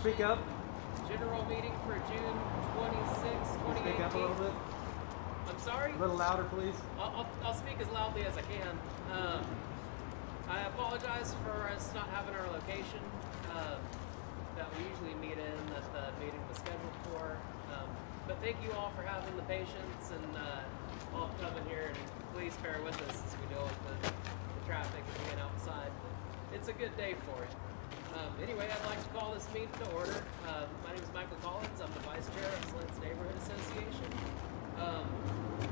speak up? General meeting for June 26, 2018. Speak up a little bit. I'm sorry? A little louder, please. I'll speak as loudly as I can. I apologize for us not having our location that we usually meet in, that the meeting was scheduled for. But thank you all for having the patience and all coming here, and please bear with us as we deal with the traffic and being outside. But it's a good day for it. Anyway, I'd like to call this meeting to order. My name is Micheal Collins. I'm the Vice Chair of the Lents Neighborhood Association.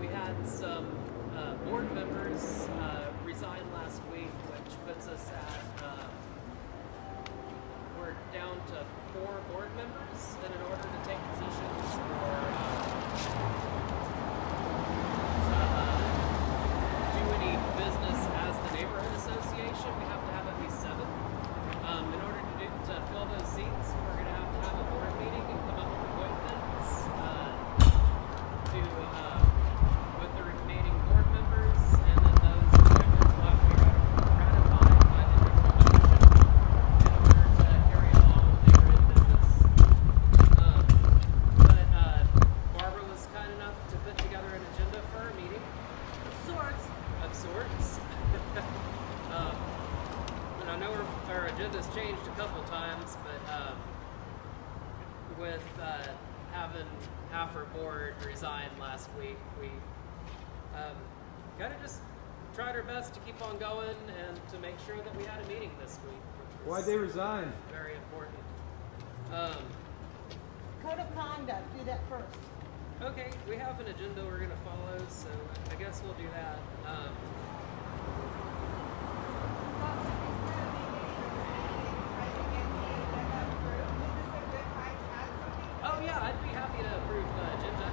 We had some board members resign last week, which puts us at, we're down to 4 board members, and in order to take positions for do any business as the neighborhood association, we have to have at least 7. In order to fill those seats, we're going to have a board meeting and come up with appointments with the remaining board members, and then those appointments will have to be ratified by the general membership in order to carry along with neighborhood business. But Barbara was kind enough to put together an agenda for our meeting. Of sorts. And I know our agenda's changed a couple times, but with having half our board resign last week, we kind of just tried our best to keep on going and to make sure that we had a meeting this week. Why'd they resign? Very important. Code of conduct, do that first. Okay, we have an agenda we're going to follow, so I guess we'll do that. Oh yeah, I'd be happy to approve the agenda.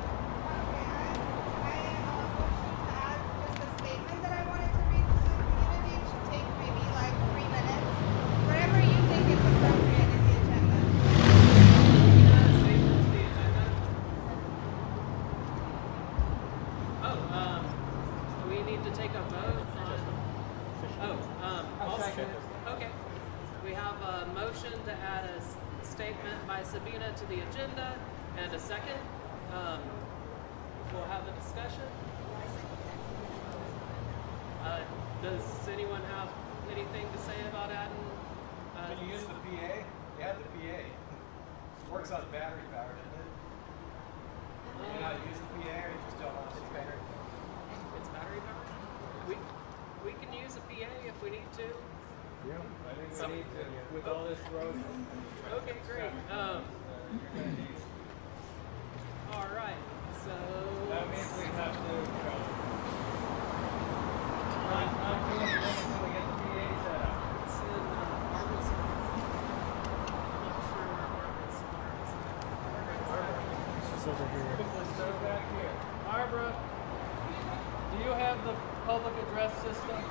We need to take a vote on. Okay. We have a motion to add a statement by Sabina to the agenda and a second. We'll have a discussion. Does anyone have anything to say about adding? Can you use the PA? You have the PA. Works on battery power, doesn't it? You know how to use the PA, or you just don't want to use battery? It's battery powered? We can use a PA if we need to. Yeah, I think we need to. with all this road. Okay, great. All right, so That means we have to, not doing anything until we get the PA set up. it's in Barbara's. I'm not sure where Barbara's. She's over here. Let's go back here. Barbara, do you have the public address system?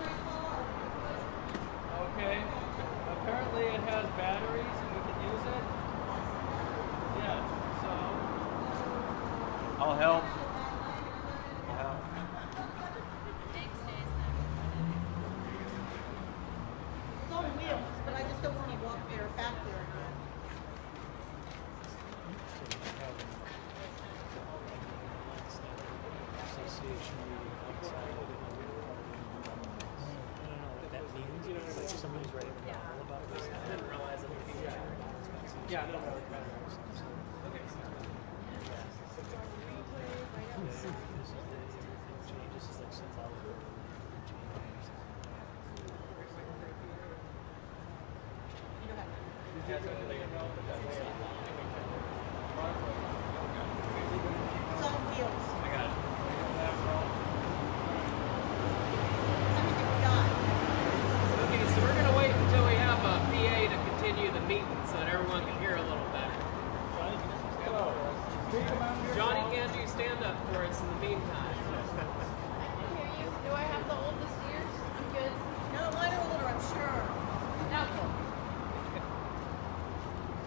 Okay. Apparently it has batteries and we can use it. Yeah, so. I'll help. It's on wheels, but I just don't want to walk there, back there. I didn't realize it would be Yeah, no, no. It's on wheels. Everything we got. Okay, so we're going to wait until we have a PA to continue the meeting so that everyone can hear a little better. Johnny, can you stand up for us in the meantime? I can hear you. Do I have the oldest ears? I'm good. No, mine are older, I'm sure. Okay.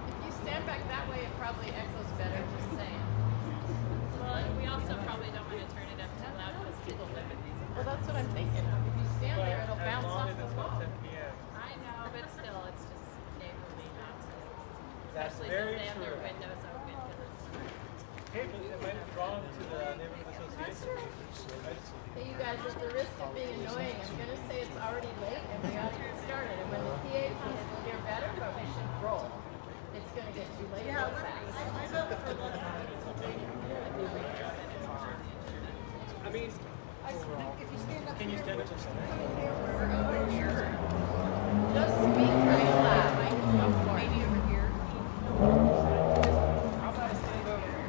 If you stand back that way, it probably echoes better, just saying. Well, we also probably don't want to turn it up too loud because people live in these. Well, that's what I'm thinking. If you stand there, it'll bounce off the wall. I know, but still, it's just neighborly not to. That's Especially very guys, at the risk of being annoying, I'm going to say it's already late and we ought to get started. And when the PA comes, we'll hear better, but we should roll. It's going to get too late real fast. I mean, If you stand up Can you here, stand up to center? We're over here. Just speak very loud. Go for it. maybe over here. How about I stand over here?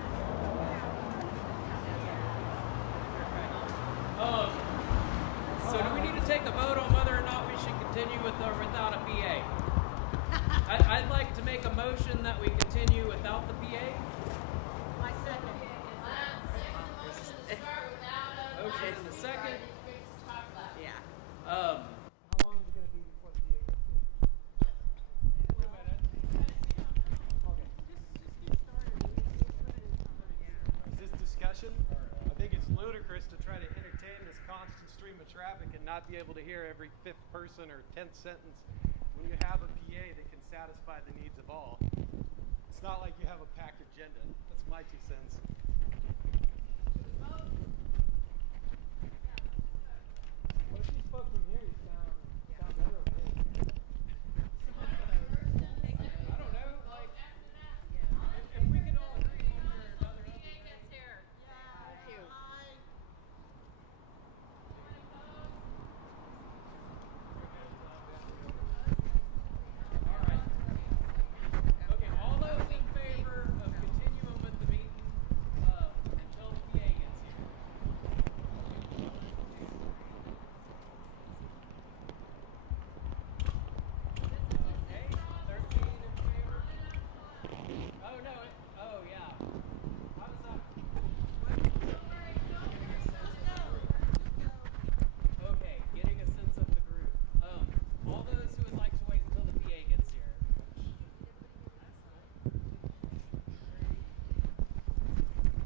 So do we need to take a vote on whether or not we should continue with or without a PA? I'd like to make a motion that we continue without the PA. My second. Motion in the second. Yeah. How long is it going to be before the PA gets here? Is this discussion? I think it's ludicrous to try to entertain this constant stream of traffic and not be able to hear every fifth person or 10th sentence when you have a PA that can satisfy the needs of all. It's not like you have a packed agenda. That's my 2 cents. What if you spoke from here? You sound better over here. I don't know, like, if we could all agree on whether another gets here. All right. Okay, all those in favor of continuing with the meeting until the PA gets here? Okay, 13 in favor. Oh, no, oh, yeah. How does that? Okay, getting a sense of the group. All those who would like to wait until the PA gets here.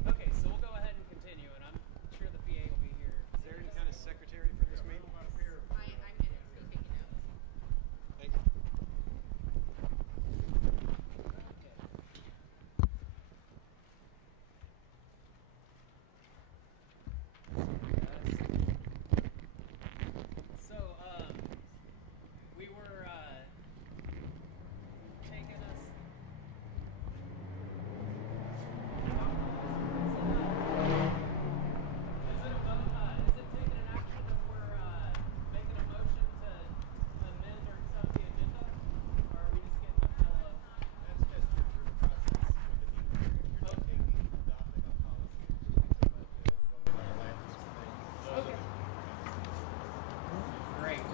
Okay, so we'll go ahead and continue, and I'm sure the PA will be here. Is there any kind of secretary for this meeting? I'm going to be taking notes. Thank you. So, we were taking us. Is it taking an action if we're making a motion to amend or accept the agenda? Or are we just getting a fill up? That's just your group process with the meeting. You're Okay. taking, adopting a policy, approving the budget, voting on Lents, things. Okay. Great.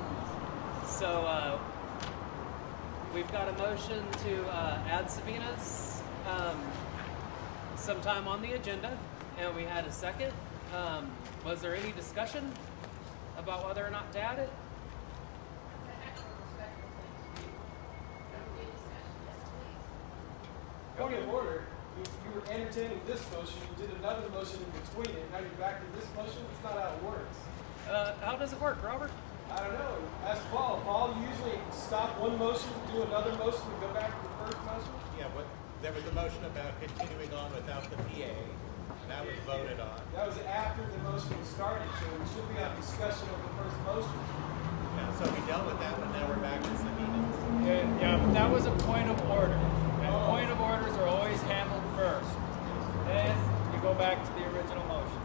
So, we've got a motion to add subpoenas sometime on the agenda, and we had a second. Was there any discussion about whether or not to add it? Point of order, you were entertaining this motion, you did another motion in between it, now you're back to this motion? That's not how it works. How does it work, Robert? I don't know. Ask Paul. Paul, you usually stop one motion, do another motion, and go back to the first motion? Yeah, but there was a motion about continuing on without the PA. That was voted on. That was after the motion was started, so we should be on discussion of the first motion. Yeah, so we dealt with that one, now we're back to subpoenas. Yeah, but that was a point of order. And point of orders are always handled first. Then you go back to the original motion.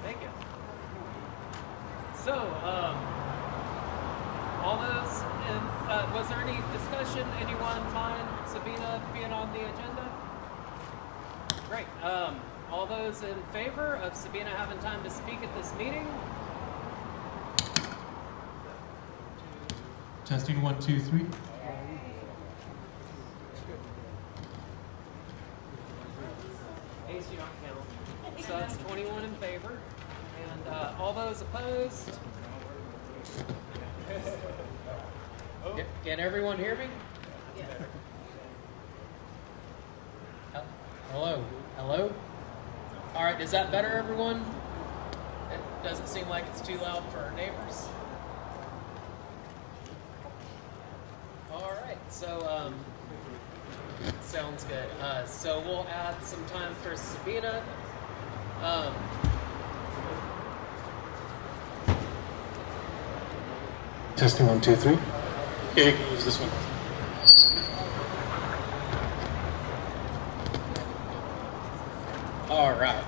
Thank you. So, all those, was there any discussion, anyone mind Sabina being on the agenda? Great. All those in favor of Sabina having time to speak at this meeting? Testing 1, 2, 3. Ace, you don't count. So that's 21 in favor. And all those opposed? Can everyone hear me? Hello? Hello? All right, is that better, everyone? It doesn't seem like it's too loud for our neighbors. All right, so sounds good. So we'll add some time for Sabina. Testing 1, 2, 3. Yeah, you can use this one. All right.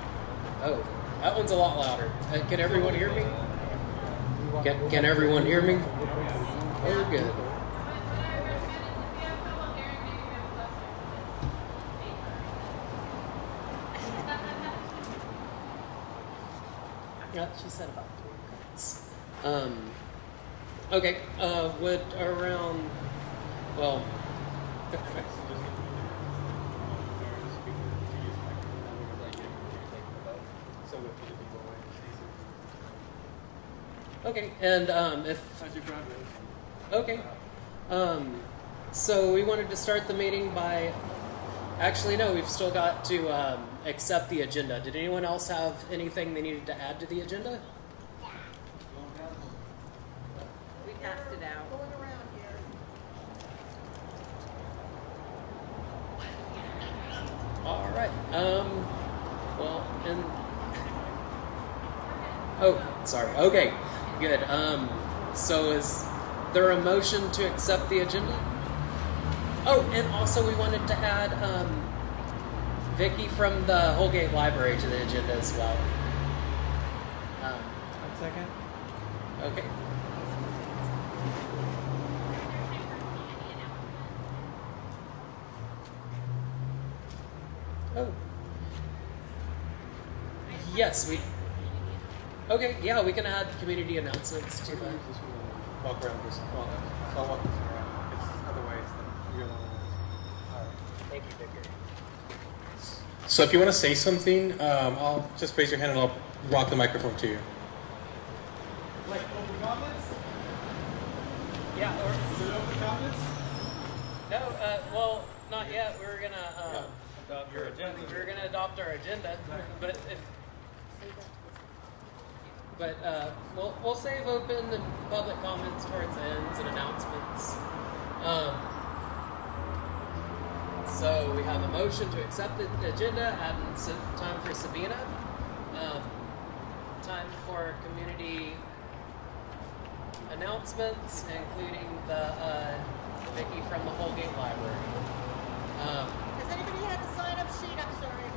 Oh, that one's a lot louder. Can everyone hear me? Can everyone hear me? Oh, we're good. Yeah, she said about 3 minutes. Okay, would around, well, okay, and if, okay, so we wanted to start the meeting by, actually no, we've still got to accept the agenda. Did anyone else have anything they needed to add to the agenda? We passed it out. Going around here. All right. Well, and oh, sorry. Okay, good. So is there a motion to accept the agenda? Oh, and also we wanted to add Vicky from the Holgate Library to the agenda as well. 1 second. Okay. Oh. Yes, we. Okay, yeah, we can add community announcements to that. Walk around this. Well, so I'll walk this around. It's otherwise you're the one. All right. Thank you, Vicky. So if you want to say something, I'll just raise your hand and I'll walk the microphone to you. Like open comments? Yeah, or Is it open comments? no, well, not yet. We're gonna Adopt your agenda. we're gonna adopt our agenda, but if we'll save open and public comments towards ends and announcements. So we have a motion to accept the agenda, adding some time for Sabina, time for community announcements, including the Vicky from the Holgate Library. Has anybody had the sign-up sheet? I'm sorry.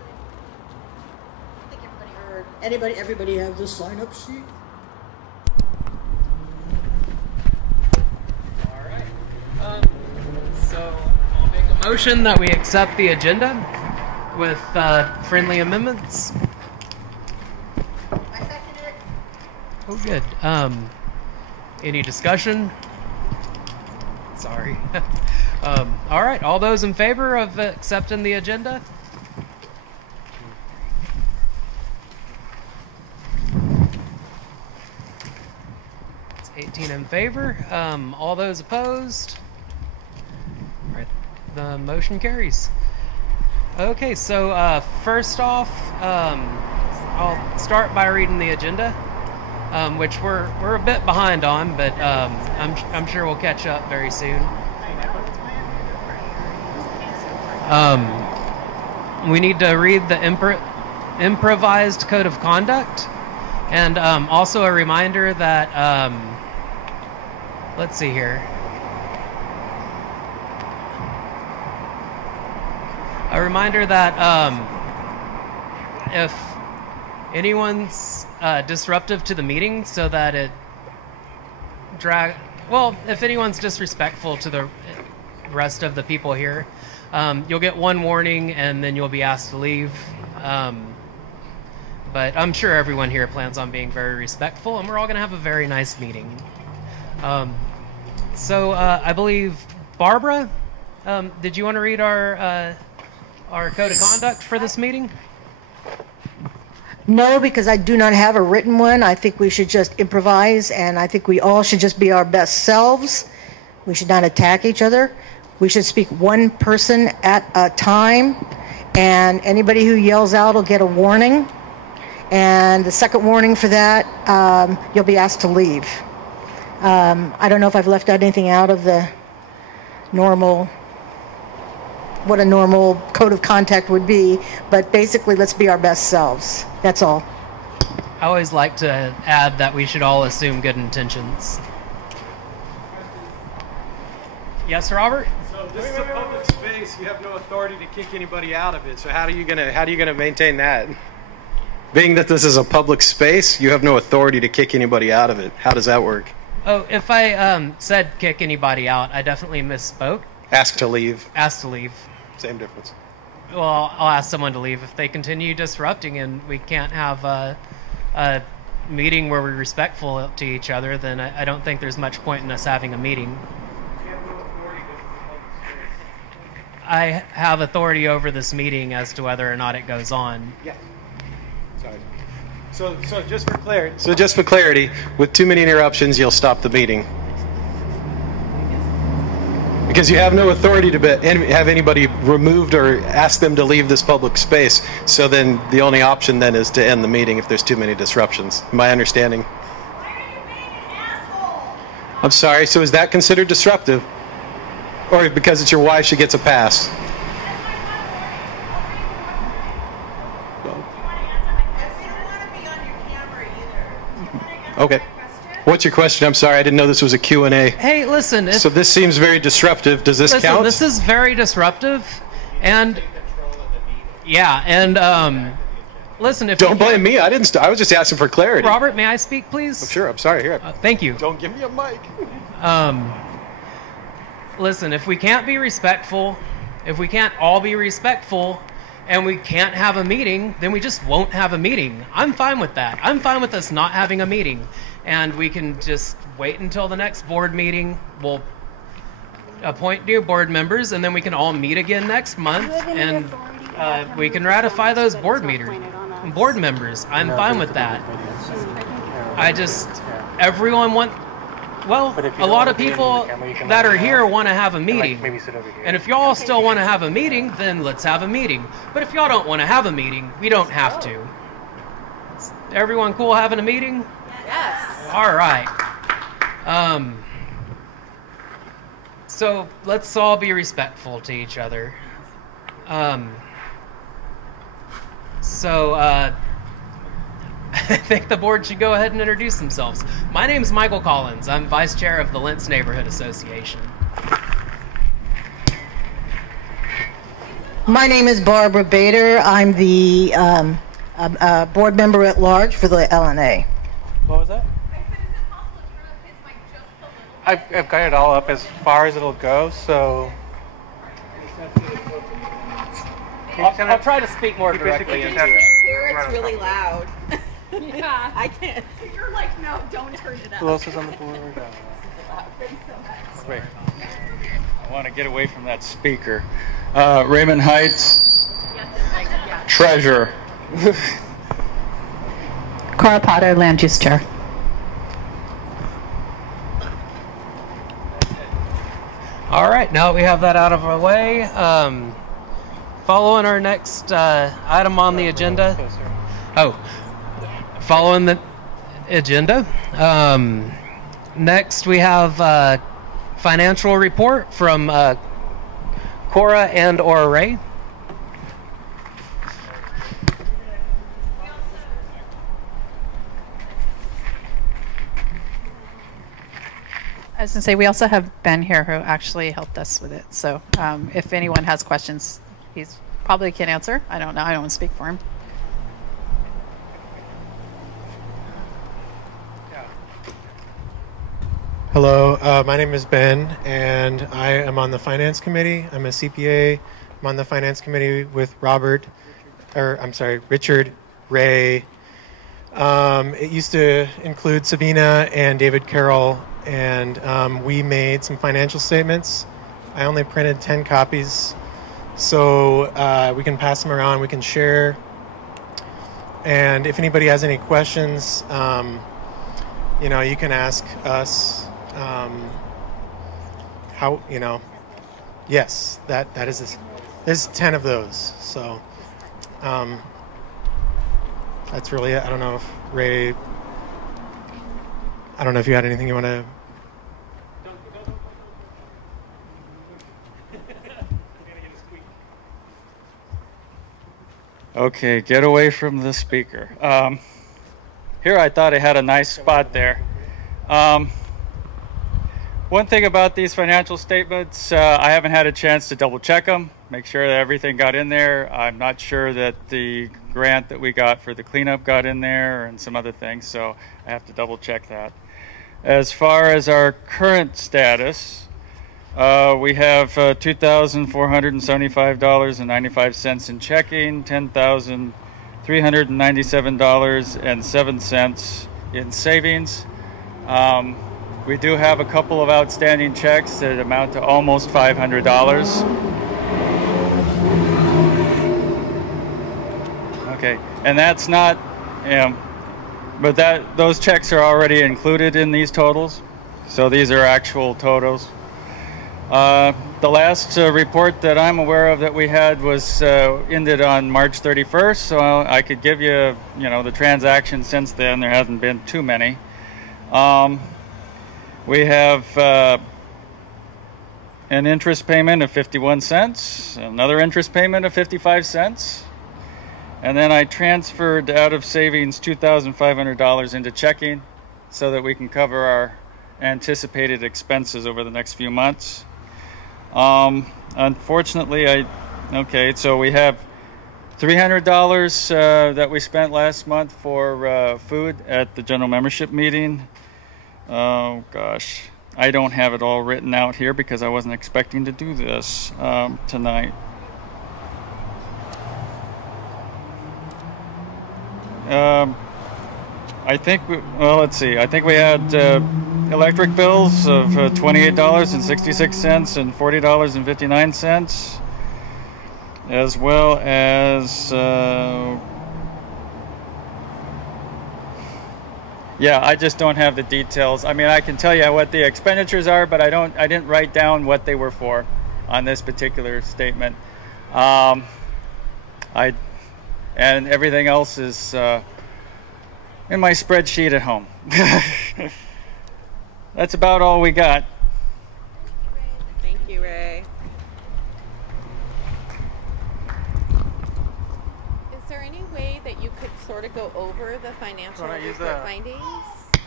I think everybody heard. Everybody have the sign-up sheet? All right. So I'll make a motion that we accept the agenda with friendly amendments. I second it. Oh, good. Any discussion? Sorry. All right. All those in favor of accepting the agenda? It's 18 in favor. All those opposed? All right. The motion carries. Okay. So first off, I'll start by reading the agenda. Which we're a bit behind on, but I'm sure we'll catch up very soon. We need to read the improvised code of conduct, and also a reminder that let's see here. A reminder that if anyone's disruptive to the meeting, so that it if anyone's disrespectful to the rest of the people here, you'll get one warning and then you'll be asked to leave. But I'm sure everyone here plans on being very respectful, and we're all going to have a very nice meeting. So I believe Barbara, did you want to read our code of conduct for this meeting? No, because I do not have a written one. I think we should just improvise, and I think we all should just be our best selves. We should not attack each other. We should speak one person at a time, and anybody who yells out will get a warning. And the second warning for that, you'll be asked to leave. I don't know if I've left out anything out of the normal, what a normal code of conduct would be, but basically let's be our best selves. That's all. I always like to add that we should all assume good intentions. Yes, Robert? So this is a public space. You have no authority to kick anybody out of it. So how are you gonna maintain that? Being that this is a public space, you have no authority to kick anybody out of it. How does that work? Oh, if I said kick anybody out, I definitely misspoke. Ask to leave. Ask to leave. Same difference. Well, I'll ask someone to leave if they continue disrupting, and we can't have a meeting where we're respectful to each other. Then I don't think there's much point in us having a meeting. I have authority over this meeting as to whether or not it goes on. Yeah. Sorry. So just for clarity, with too many interruptions, you'll stop the meeting. Because you have no authority to have anybody removed or ask them to leave this public space. So then the only option then is to end the meeting if there's too many disruptions. My understanding. Why are you being an asshole? I'm sorry. So is that considered disruptive? Or because it's your wife, she gets a pass? Okay. What's your question? I'm sorry, I didn't know this was a Q&A. Hey, listen. So this seems very disruptive. Does this count? This is very disruptive, and yeah, and listen. If don't blame me. I didn't. I was just asking for clarity. Robert, may I speak, please? Oh, sure. I'm sorry. Here. Thank you. Don't give me a mic. Listen. If we can't be respectful, if we can't all be respectful, and we can't have a meeting, then we just won't have a meeting. I'm fine with that. I'm fine with us not having a meeting. And we can just wait until the next board meeting. We'll appoint new board members, and then we can all meet again next month, and we can ratify those board members. I'm fine with that. Everyone a lot of people that are here want to have a meeting. And if y'all still want to have a meeting, then let's have a meeting. But if y'all don't want to have a meeting, we don't have to. Is everyone cool having a meeting? Yes. All right. So let's all be respectful to each other. I think the board should go ahead and introduce themselves. My name is Micheal Collins. I'm vice chair of the Lents Neighborhood Association. My name is Barbara Bader. I'm the board member at large for the LNA. What was that? I've got it all up as far as it'll go, so... I'll try to speak more directly into it. Here it's really loud. Yeah. I can't. You're like, no, don't turn it up. Who else is on the board? Wait. I want to get away from that speaker. Raymond Heights. Treasurer. Cora Potter, land use chair. All right, now that we have that out of our way, following our next item on the agenda. Following the agenda. Next, we have financial report from Cora and/or Ray. I was going to say, we also have Ben here who actually helped us with it. So if anyone has questions, he's probably can answer. I don't know. I don't want to speak for him. Hello, my name is Ben, and I am on the Finance Committee. I'm a CPA. I'm on the Finance Committee with Richard, Ray. It used to include Sabina and David Carroll, and we made some financial statements. I only printed 10 copies, so we can pass them around, we can share. And if anybody has any questions, you can ask us. Yes, that is this. There's 10 of those, so that's really it. I don't know if Ray. I don't know if you had anything you want to. Okay, get away from the speaker. Here I thought I had a nice spot there. One thing about these financial statements, I haven't had a chance to double check them, make sure that everything got in there. I'm not sure that the grant that we got for the cleanup got in there and some other things, so I have to double check that. As far as our current status, we have $2,475.95 in checking, $10,397.07 in savings. We do have a couple of outstanding checks that amount to almost $500. Okay, and that's not, but those checks are already included in these totals. So these are actual totals. The last report that I'm aware of that we had was ended on March 31st. So I could give you, the transactions since then. There hasn't been too many. We have an interest payment of 51 cents, another interest payment of 55 cents, and then I transferred out of savings $2,500 into checking so that we can cover our anticipated expenses over the next few months. Unfortunately, so we have $300 that we spent last month for food at the general membership meeting. Oh gosh, I don't have it all written out here because I wasn't expecting to do this tonight. I think let's see. I think we had electric bills of $28.66 and $40.59, as well as yeah, I just don't have the details. I mean, I can tell you what the expenditures are, but I didn't write down what they were for on this particular statement. And everything else is in my spreadsheet at home. That's about all we got. Thank you, Ray. Is there any way that you could sort of go over the financial report findings?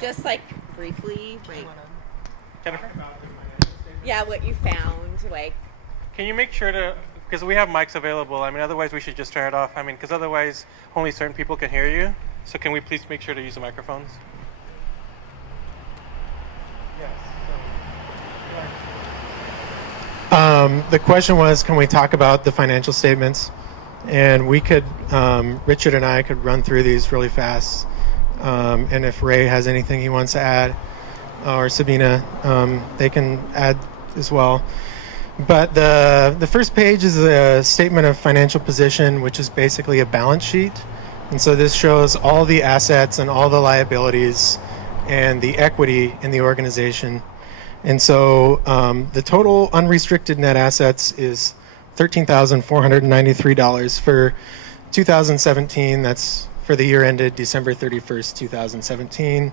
Just like briefly, like, Jennifer? yeah, what you found, like. Can you make sure to, because we have mics available, I mean, otherwise we should just turn it off. I mean, because otherwise only certain people can hear you. So can we please make sure to use the microphones? The question was, can we talk about the financial statements? And we could, Richard and I could run through these really fast. And if Ray has anything he wants to add, or Sabina, they can add as well. But the first page is a statement of financial position, which is basically a balance sheet. And so this shows all the assets and all the liabilities and the equity in the organization. And so the total unrestricted net assets is $13,493 for 2017. That's for the year ended December 31st, 2017.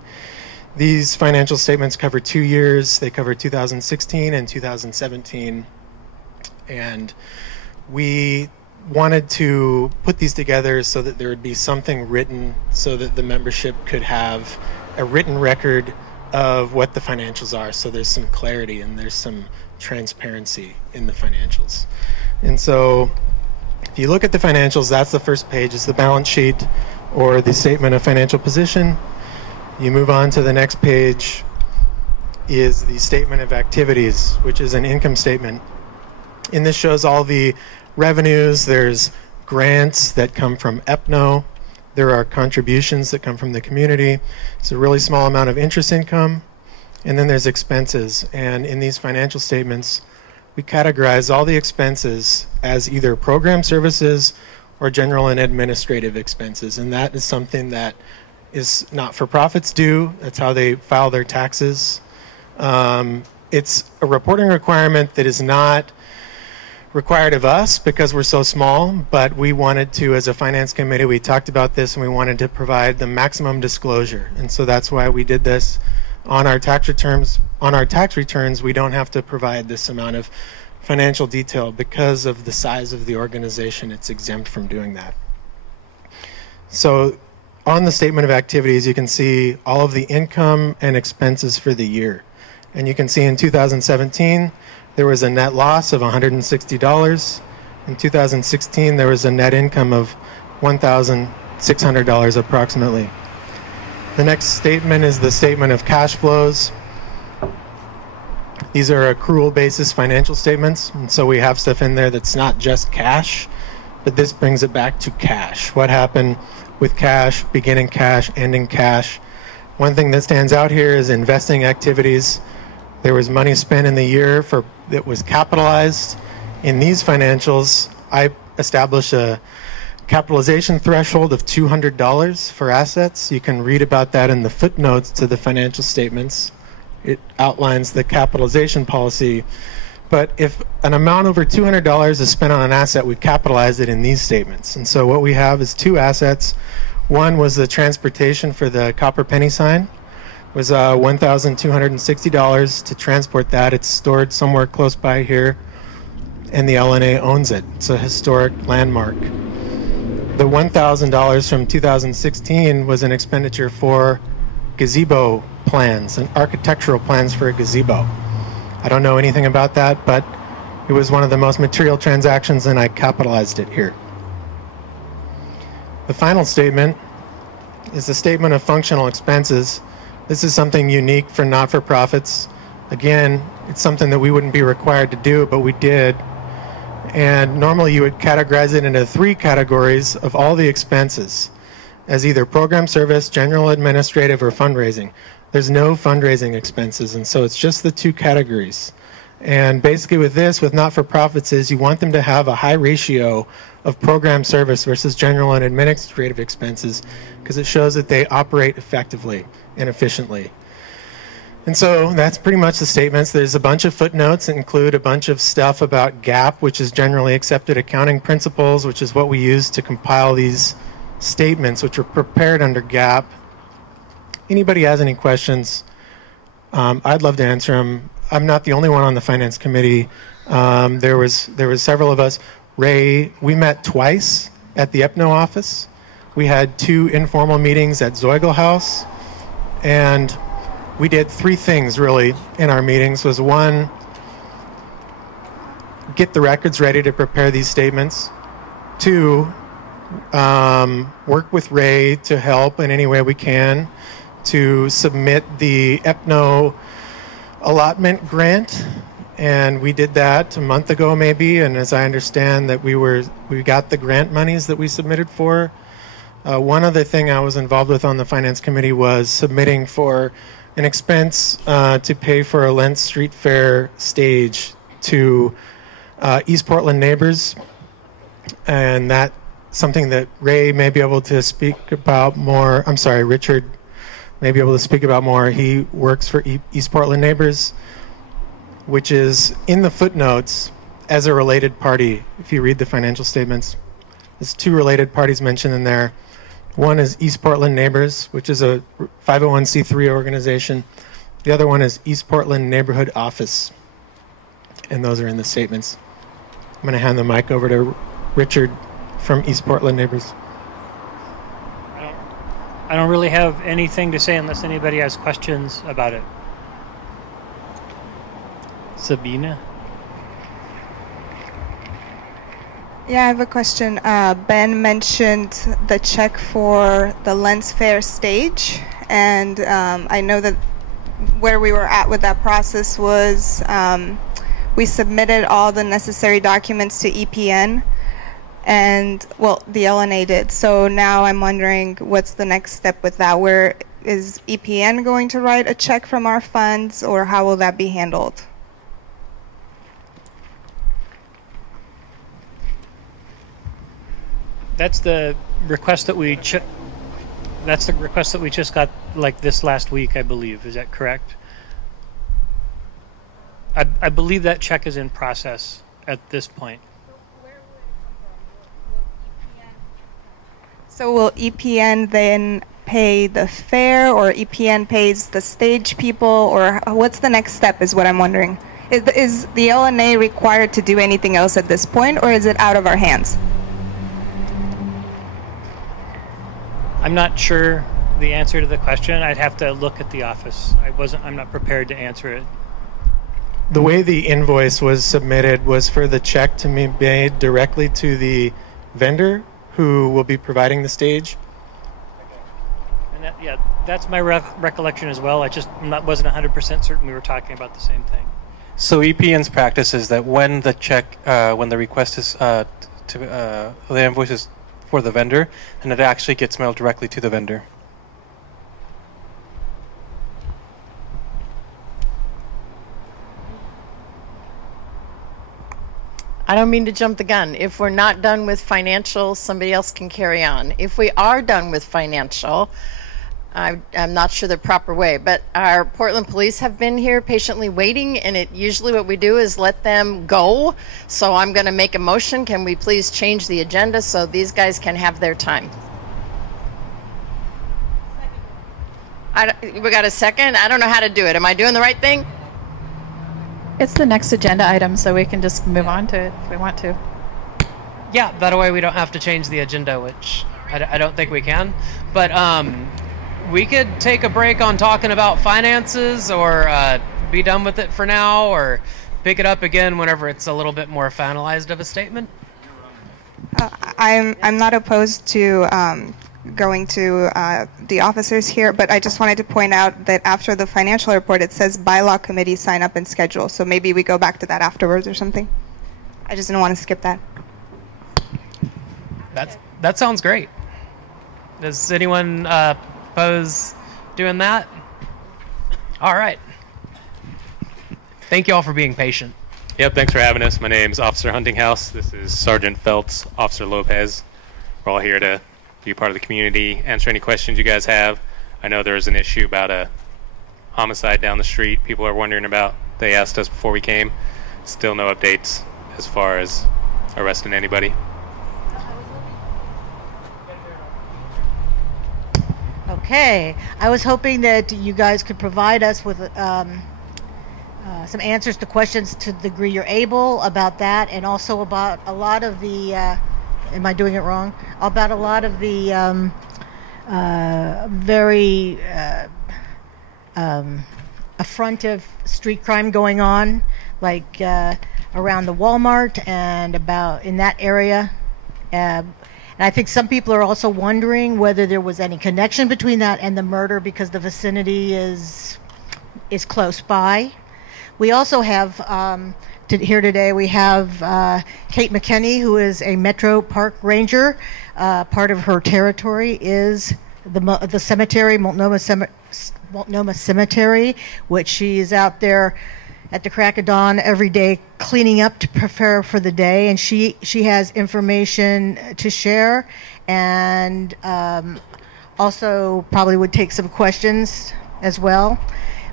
These financial statements cover 2 years. They cover 2016 and 2017. And we wanted to put these together so that there would be something written so that the membership could have a written record of what the financials are. So there's some clarity and there's some transparency in the financials. And so if you look at the financials, that's the first page, is the balance sheet or the statement of financial position. You move on to the next page is the statement of activities, which is an income statement. And this shows all the revenues. There's grants that come from EPNO. There are contributions that come from the community. It's a really small amount of interest income. And then there's expenses. And in these financial statements, we categorize all the expenses as either program services or general and administrative expenses. And that is something that is not-for-profits do. That's how they file their taxes. It's a reporting requirement that is not required of us because we're so small, but we wanted to, as a finance committee, we talked about this and we wanted to provide the maximum disclosure. And so that's why we did this on our tax returns. On our tax returns, we don't have to provide this amount of financial detail because of the size of the organization. It's exempt from doing that. So on the statement of activities, you can see all of the income and expenses for the year. And you can see in 2017, there was a net loss of $160. In 2016, there was a net income of $1,600 approximately. The next statement is the statement of cash flows. These are accrual basis financial statements, and so we have stuff in there that's not just cash, but this brings it back to cash. What happened with cash, beginning cash, ending cash. One thing that stands out here is investing activities. There was money spent in the year that was capitalized. In these financials, I established a capitalization threshold of $200 for assets. You can read about that in the footnotes to the financial statements. It outlines the capitalization policy. But if an amount over $200 is spent on an asset, we capitalize it in these statements. And so what we have is two assets. One was the transportation for the copper penny sign. It was $1,260 to transport that. It's stored somewhere close by here, and the LNA owns it. It's a historic landmark. The $1,000 from 2016 was an expenditure for gazebo plans and architectural plans for a gazebo. I don't know anything about that, but it was one of the most material transactions, and I capitalized it here. The final statement is the statement of functional expenses. This is something unique for not-for-profits. Again, it's something that we wouldn't be required to do, but we did. And normally you would categorize it into three categories of all the expenses as either program service, general administrative, or fundraising. There's no fundraising expenses, and so it's just the two categories. And basically with this, with not-for-profits, is you want them to have a high ratio of program service versus general and administrative expenses, because it shows that they operate effectively and efficiently. And so that's pretty much the statements. There's a bunch of footnotes that include a bunch of stuff about GAAP, which is generally accepted accounting principles, which is what we use to compile these statements, which are prepared under GAAP. Anybody has any questions, I'd love to answer them. I'm not the only one on the finance committee. There was several of us. Ray, we met twice at the EPNO office. We had 2 informal meetings at Zeugel House, and we did 3 things really in our meetings. Was 1, get the records ready to prepare these statements. 2, work with Ray to help in any way we can to submit the EPNO allotment grant, and we did that a month ago maybe, and as I understand that we got the grant monies that we submitted for. One other thing I was involved with on the finance committee was submitting for an expense to pay for a Lents Street Fair stage to East Portland neighbors, and that's something that Ray may be able to speak about more. I'm sorry, Richard may be able to speak about more. He works for East Portland Neighbors, which is in the footnotes as a related party. If you read the financial statements, there's 2 related parties mentioned in there. One is East Portland Neighbors, which is a 501c3 organization. The other one is East Portland Neighborhood Office, and those are in the statements. I'm going to hand the mic over to Richard from East Portland Neighbors. I don't really have anything to say unless anybody has questions about it. Sabina? Yeah, I have a question. Ben mentioned the check for the Lents Fair stage, and I know that where we were at with that process was we submitted all the necessary documents to EPN, and, well, the LNA did. So now I'm wondering what's the next step with that? Where is EPN going to write a check from our funds, or how will that be handled? That's the request that we just got like this last week, I believe. Is that correct? I believe that check is in process at this point. So will EPN then pay the fair, or EPN pays the stage people, or what's the next step is what I'm wondering. Is the LNA required to do anything else at this point, or is it out of our hands? I'm not sure the answer to the question. I'd have to look at the office. I'm not prepared to answer it the way the invoice was submitted was for the check to be made directly to the vendor who will be providing the stage. And that's my recollection as well. I just wasn't 100% certain we were talking about the same thing. So EPN's practice is that when the check, when the request is the invoice is for the vendor, and it actually gets mailed directly to the vendor. I don't mean to jump the gun. If we're not done with financial, somebody else can carry on. If we are done with financial, I'm not sure the proper way, but our Portland police have been here patiently waiting, and usually what we do is let them go. So I'm going to make a motion. Can we please change the agenda so these guys can have their time? We got a second? I don't know how to do it. Am I doing the right thing? It's the next agenda item, so we can just move on to it if we want to. Yeah, that way we don't have to change the agenda, which I don't think we can. But we could take a break on talking about finances, or be done with it for now, or pick it up again whenever it's a little bit more finalized of a statement. I'm not opposed to going to the officers here, but I just wanted to point out that after the financial report, it says bylaw committee sign up and schedule. So maybe we go back to that afterwards or something. I just didn't want to skip that. That sounds great. Does anyone oppose doing that? All right. Thank you all for being patient. Yep, thanks for having us. My name's Officer Huntinghouse. This is Sergeant Feltz, Officer Lopez. We're all here to be part of the community, answer any questions you guys have. I know there was an issue about a homicide down the street people are wondering about. They asked us before we came. Still no updates as far as arresting anybody. Okay, I was hoping that you guys could provide us with some answers to questions to the degree you're able about that, and also about a lot of the, am I doing it wrong? About a lot of the very affrontive street crime going on, like around the Walmart and about in that area. And I think some people are also wondering whether there was any connection between that and the murder, because the vicinity is close by. We also have here today, we have Kate McKinney, who is a Metro Park Ranger. Part of her territory is the cemetery, Multnomah Cemetery, which she is out there at the crack of dawn every day cleaning up to prepare for the day, and she has information to share, and also probably would take some questions as well.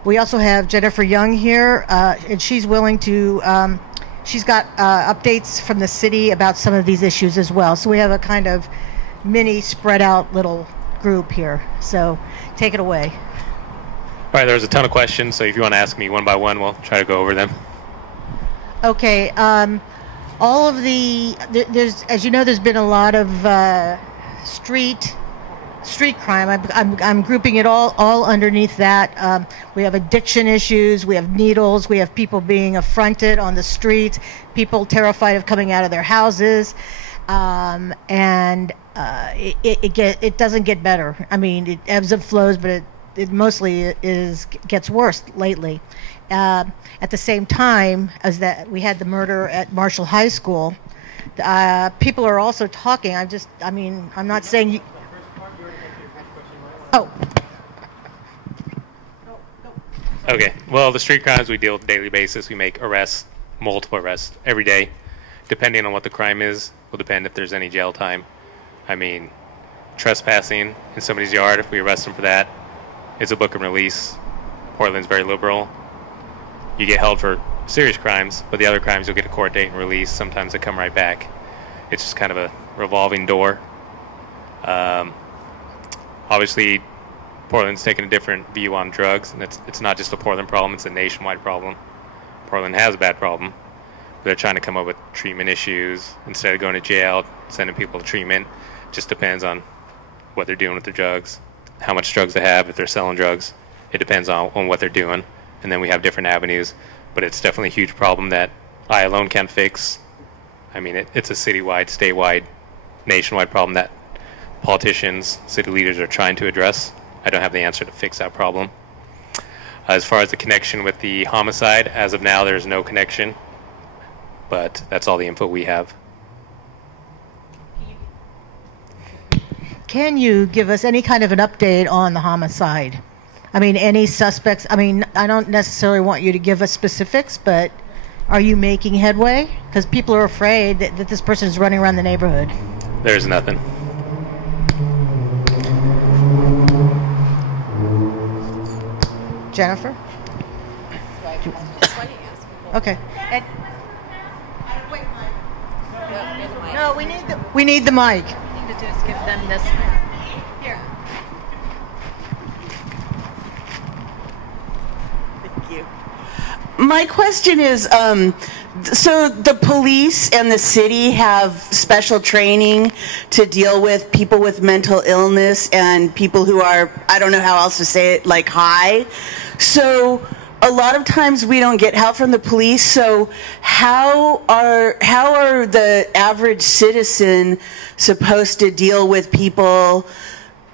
We also have Jennifer Young here, and she's willing to, she's got updates from the city about some of these issues as well. So we have a kind of mini spread out little group here. So take it away. All right, there was a ton of questions, so if you want to ask me one by one, we'll try to go over them. Okay, all of there's, as you know, there's been a lot of street crime. I'm grouping it all underneath that. We have addiction issues, we have needles, we have people being affronted on the streets, people terrified of coming out of their houses, and it doesn't get better. I mean, it ebbs and flows, but it mostly gets worse lately. At the same time as that, we had the murder at Marshall High School. People are also talking. I'm not saying. Oh. Okay. Well, the street crimes we deal with on a daily basis. We make arrests, multiple arrests every day, depending on what the crime is. Will depend if there's any jail time. I mean, trespassing in somebody's yard. If we arrest them for that, it's a book and release. Portland's very liberal. You get held for serious crimes, but the other crimes you'll get a court date and release. Sometimes they come right back. It's just kind of a revolving door. Obviously, Portland's taking a different view on drugs, and it's not just a Portland problem, it's a nationwide problem. Portland has a bad problem. They're trying to come up with treatment issues. Instead of going to jail, sending people to treatment. Just depends on what they're doing with their drugs, how much drugs they have, if they're selling drugs. It depends on what they're doing. And then we have different avenues. but it's definitely a huge problem that I alone can't fix. I mean, it's a citywide, statewide, nationwide problem that politicians, city leaders are trying to address. I don't have the answer to fix that problem. As far as the connection with the homicide, as of now, there's no connection, but that's all the info we have. Can you give us any kind of an update on the homicide? I mean, any suspects? I mean, I don't necessarily want you to give us specifics, but are you making headway? Because people are afraid that this person is running around the neighborhood. There's nothing. Jennifer? Okay. And, no, we need the mic. We need to just give them this. Here. Thank you. My question is, so the police and the city have special training to deal with people with mental illness and people who are, I don't know how else to say it, like high. So a lot of times we don't get help from the police. So how are the average citizen supposed to deal with people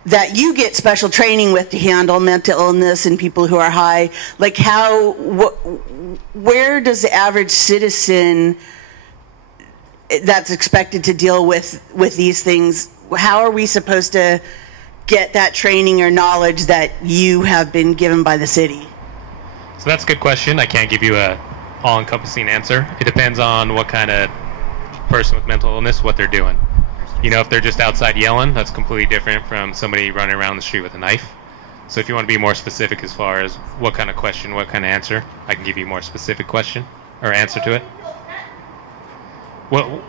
that you get special training with to handle mental illness and people who are high? Like where does the average citizen that's expected to deal with these things, how are we supposed to get that training or knowledge that you have been given by the city? So that's a good question. I can't give you a all-encompassing answer. It depends on what kind of person with mental illness, what they're doing. You know, if they're just outside yelling, that's completely different from somebody running around the street with a knife. So if you want to be more specific as far as what kind of question, what kind of answer, I can give you a more specific question or answer to it. Well,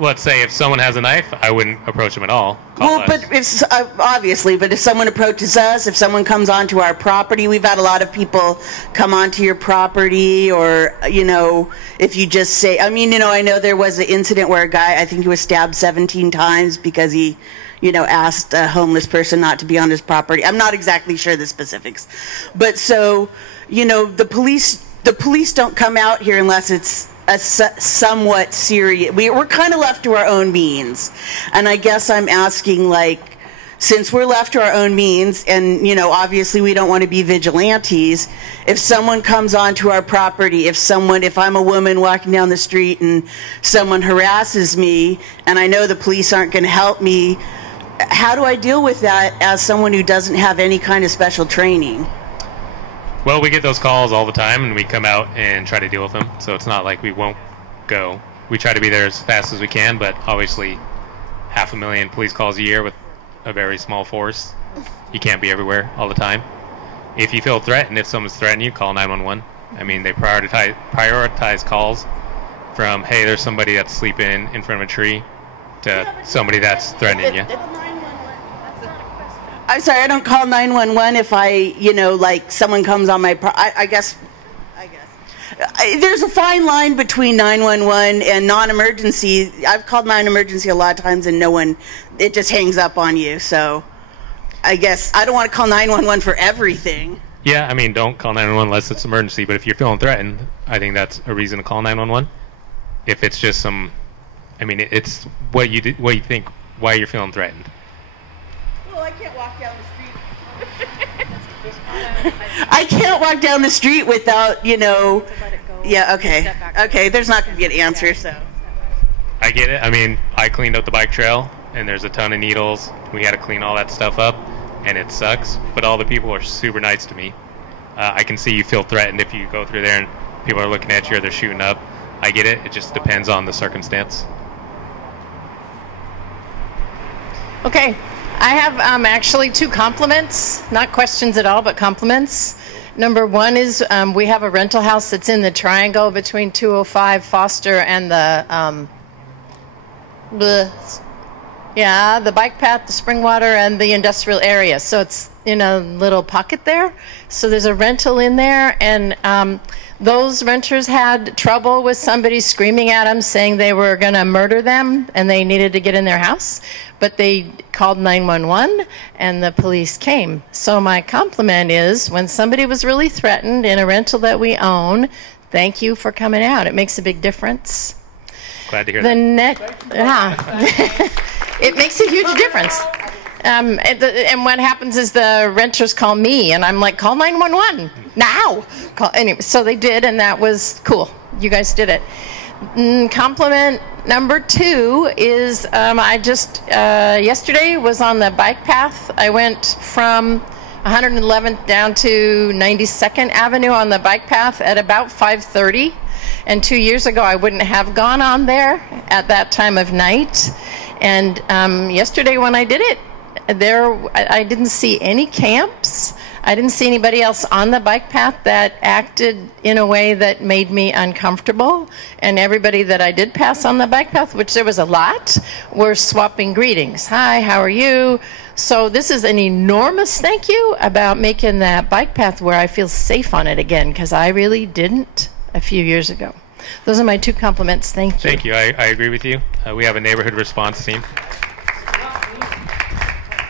let's say if someone has a knife, I wouldn't approach them at all. Well, but if obviously, but if someone approaches us, if someone comes onto our property, we've had a lot of people come onto your property, or, you know, if you just say, I mean, you know, I know there was an incident where a guy, I think he was stabbed 17 times because he, you know, asked a homeless person not to be on his property. I'm not exactly sure the specifics. But so, you know, the police don't come out here unless it's a somewhat serious. We're kind of left to our own means. And I guess I'm asking, like, since we're left to our own means, and, you know, obviously we don't want to be vigilantes, if someone comes onto our property, if I'm a woman walking down the street and someone harasses me, and I know the police aren't going to help me, how do I deal with that as someone who doesn't have any kind of special training? Well, we get those calls all the time, and we come out and try to deal with them. So it's not like we won't go. We try to be there as fast as we can, but obviously 500,000 police calls a year with a very small force. You can't be everywhere all the time. If you feel threatened, if someone's threatening you, call 911. I mean, they prioritize calls from, hey, there's somebody that's sleeping in front of a tree, to somebody that's threatening you. I'm sorry, I don't call 911 if I, you know, like someone comes on my I guess there's a fine line between 911 and non-emergency. I've called non-emergency a lot of times and no one, it just hangs up on you. So I guess I don't want to call 911 for everything. Yeah, I mean, don't call 911 unless it's emergency, but if you're feeling threatened, I think that's a reason to call 911. If it's just I mean, it's what you think, why you're feeling threatened. Well, I can't walk down the street. I can't walk down the street without, you know. Yeah, okay. Okay, there's not going to be an answer, so. I get it. I mean, I cleaned up the bike trail, and there's a ton of needles. We had to clean all that stuff up, and it sucks. But all the people are super nice to me. I can see you feel threatened if you go through there and people are looking at you or they're shooting up. I get it. It just depends on the circumstance. Okay, I have actually two compliments, not questions at all, but compliments. Number one is we have a rental house that's in the triangle between 205 Foster and the bike path, the Springwater, and the industrial area. So it's in a little pocket there. So there's a rental in there, and those renters had trouble with somebody screaming at them saying they were going to murder them and they needed to get in their house. But they called 911 and the police came. So my compliment is when somebody was really threatened in a rental that we own, Thank you for coming out. It makes a big difference. Glad to hear The that. next, it makes a huge difference. And what happens is the renters call me, and I'm like, call 911 now. Anyway, so they did, and that was cool. You guys did it. Compliment number 2 is I just yesterday was on the bike path. I went from 111th down to 92nd Avenue on the bike path at about 5:30. And 2 years ago, I wouldn't have gone on there at that time of night. And yesterday when I did it, I didn't see any camps. I didn't see anybody else on the bike path that acted in a way that made me uncomfortable. And everybody that I did pass on the bike path, which there was a lot, were swapping greetings. Hi, how are you? So this is an enormous thank you about making that bike path where I feel safe on it again, because I really didn't a few years ago. Those are my 2 compliments. Thank you. Thank you. I agree with you. We have a neighborhood response team.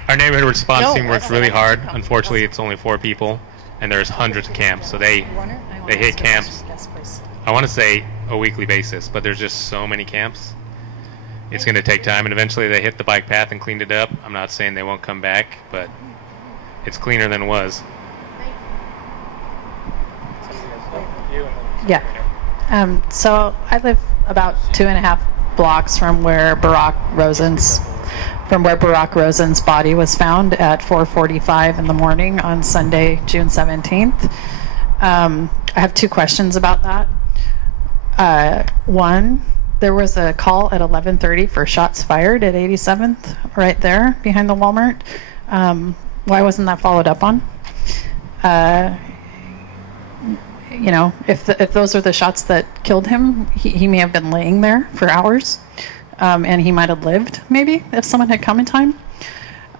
Our neighborhood response team works really hard. Unfortunately, it's only 4 people, and there's hundreds of camps. So they hit camps, I want to say a weekly basis, but there's just so many camps. It's going to take time, and eventually they hit the bike path and cleaned it up. I'm not saying they won't come back, but it's cleaner than it was. Yeah. So I live about 2.5 blocks from where Barack Rosen's body was found at 4:45 in the morning on Sunday, June 17th. I have 2 questions about that. One, there was a call at 11:30 for shots fired at 87th, right there behind the Walmart. Why wasn't that followed up on? You know, if those are the shots that killed him, he may have been laying there for hours. And he might have lived, maybe, if someone had come in time.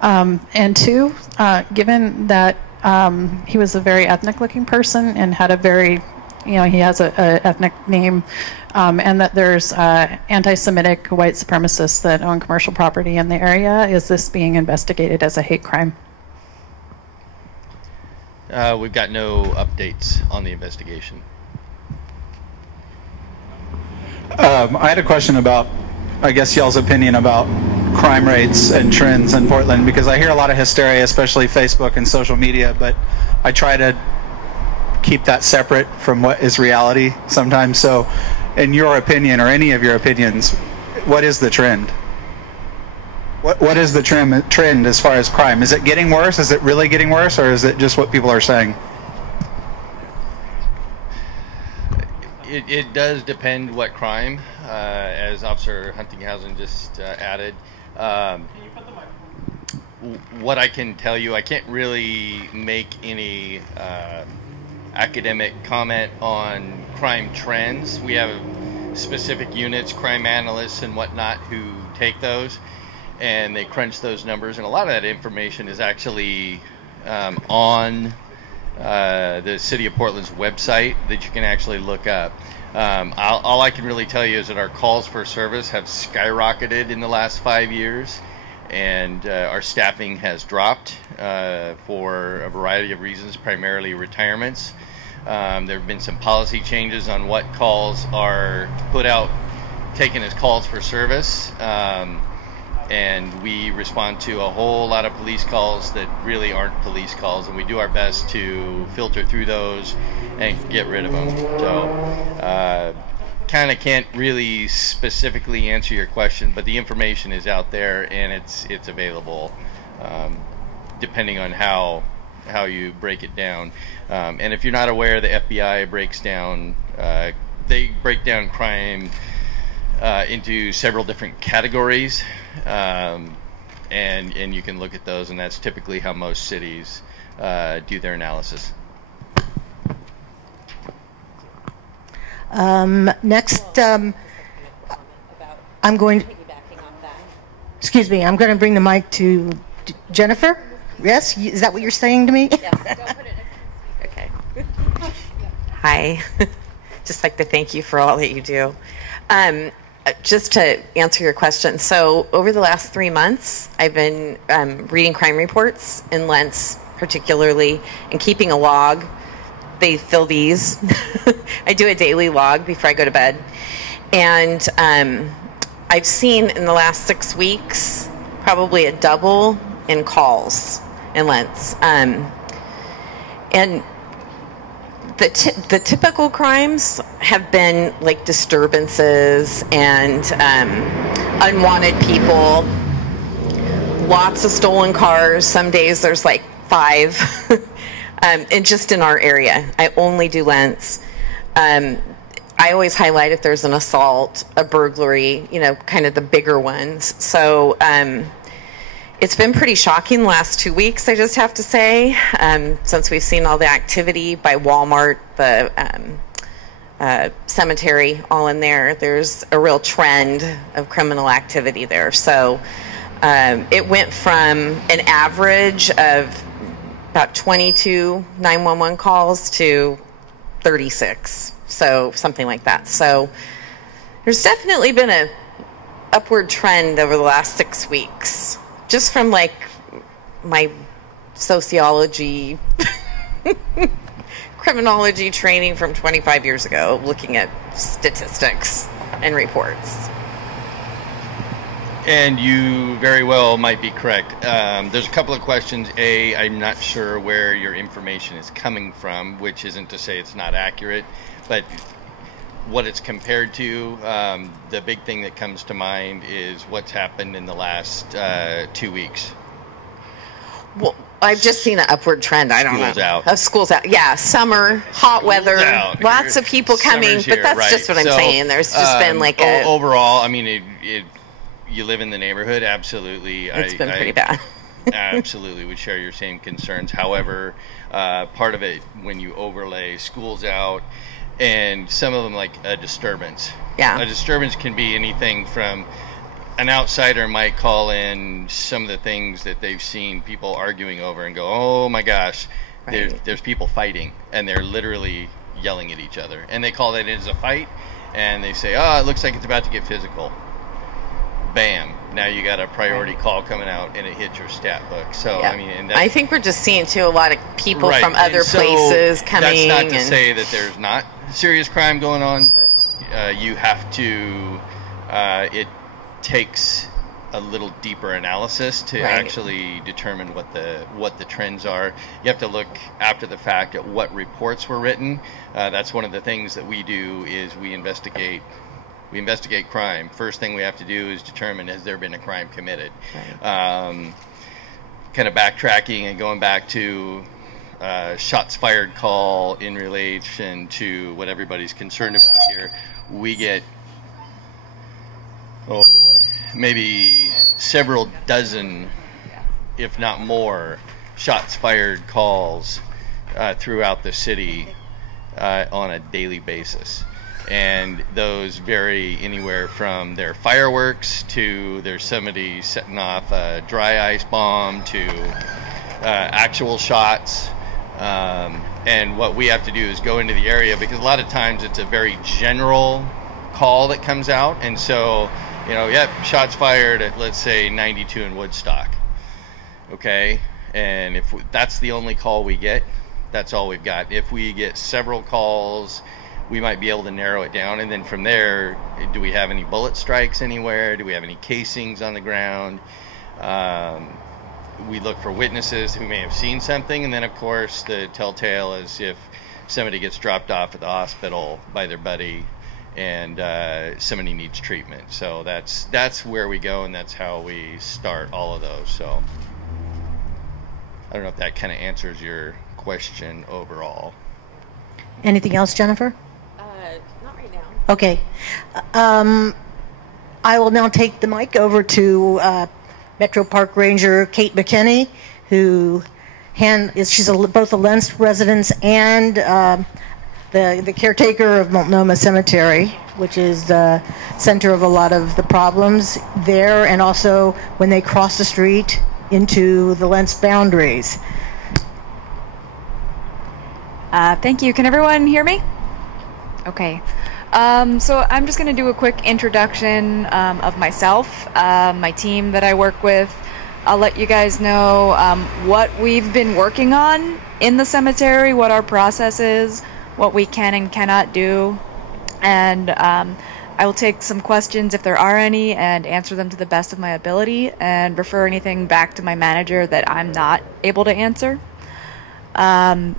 And 2, given that he was a very ethnic-looking person and had a very, he has a ethnic name, and that there's anti-Semitic white supremacists that own commercial property in the area, is this being investigated as a hate crime? We've got no updates on the investigation. I had a question about, I guess, y'all's opinion about crime rates and trends in Portland, because I hear a lot of hysteria, especially Facebook and social media, but I try to keep that separate from what is reality sometimes. So in your opinion, or any of your opinions, what is the trend? What is the trend as far as crime? Is it getting worse? Is it really getting worse, or is it just what people are saying? It does depend what crime, as Officer Huntinghausen just added. What I can tell you, I can't really make any academic comment on crime trends. We have specific units, crime analysts and whatnot, who take those and they crunch those numbers, and a lot of that information is actually on the City of Portland's website that you can actually look up. All I can really tell you is that our calls for service have skyrocketed in the last 5 years, and our staffing has dropped for a variety of reasons, primarily retirements. There have been some policy changes on what calls are put out, taken as calls for service. And we respond to a whole lot of police calls that really aren't police calls, and we do our best to filter through those and get rid of them. So kind of can't really specifically answer your question, but the information is out there and it's available depending on how you break it down. And if you're not aware, the FBI breaks down, they break down crime into several different categories, and you can look at those, and that's typically how most cities do their analysis. Next, I'm going to bring the mic to Jennifer. Yes, is that what you're saying to me? Yes. Okay. Hi. Just like to thank you for all that you do. Just to answer your question, so over the last 3 months, I've been reading crime reports in Lents, particularly, and keeping a log they fill these. I do a daily log before I go to bed. And I've seen in the last 6 weeks probably a double in calls in Lents. And the typical crimes have been like disturbances and unwanted people, lots of stolen cars. Some days there's like 5, and just in our area. I only do Lents. I always highlight if there's an assault, a burglary, you know, kind of the bigger ones. So it's been pretty shocking the last 2 weeks, I just have to say, since we've seen all the activity by Walmart, the cemetery, all in there. There's a real trend of criminal activity there. So it went from an average of about 22 911 calls to 36. So something like that. So there's definitely been a upward trend over the last 6 weeks, just from like my sociology, criminology training from 25 years ago, looking at statistics and reports. And you very well might be correct. There's a couple of questions. A, I'm not sure where your information is coming from, which isn't to say it's not accurate, but what it's compared to. The big thing that comes to mind is what's happened in the last 2 weeks. Well, I've just seen an upward trend. I don't know. School's out. Of school's out. Yeah, summer, hot weather, lots of people coming. But that's right. just what I'm saying. There's just been like a... Overall, I mean, you live in the neighborhood, absolutely. It's been pretty bad. Absolutely would share your same concerns. However, part of it, when you overlay schools out, and some of them like a disturbance. Yeah. A disturbance can be anything from an outsider might call in some of the things that they've seen people arguing over and go, oh my gosh, there's people fighting, and they're literally yelling at each other. And they call that as a fight, and they say, oh, it looks like it's about to get physical. Bam. Now you got a priority call coming out, and it hits your stat book. So, Yeah. I mean, and I think we're just seeing, too, a lot of people right. from other And so places coming. That's not to and say that there's not serious crime going on. You have to, it takes a little deeper analysis to Right. actually determine what the trends are. You have to look after the fact at what reports were written. That's one of the things that we do is we investigate crime. First thing we have to do is determine, has there been a crime committed? Right. Kind of backtracking and going back to shots fired call in relation to what everybody's concerned about here. We get, oh boy, maybe several dozen, if not more, shots fired calls throughout the city on a daily basis. And those vary anywhere from their fireworks to there's somebody setting off a dry ice bomb to actual shots. And what we have to do is go into the area, because a lot of times it's a very general call that comes out. And so, you know, yep, shots fired at, let's say, 92 in Woodstock. Okay? And if that's the only call we get, that's all we've got. If we get several calls, we might be able to narrow it down, and then from there, do we have any bullet strikes anywhere? Do we have any casings on the ground? We look for witnesses who may have seen something, and then of course the telltale is if somebody gets dropped off at the hospital by their buddy and somebody needs treatment. So that's where we go, and that's how we start all of those. So I don't know if that kind of answers your question overall. Anything else, Jennifer? Not right now. Okay. I will now take the mic over to Metro Park Ranger Kate McKinney, who she's both a Lents resident and the caretaker of Multnomah Cemetery, which is the center of a lot of the problems there, and also when they cross the street into the Lents boundaries. Thank you. Can everyone hear me? Okay. So I'm just going to do a quick introduction of myself, my team that I work with. I'll let you guys know what we've been working on in the cemetery, what our process is, what we can and cannot do, and I will take some questions if there are any and answer them to the best of my ability and refer anything back to my manager that I'm not able to answer.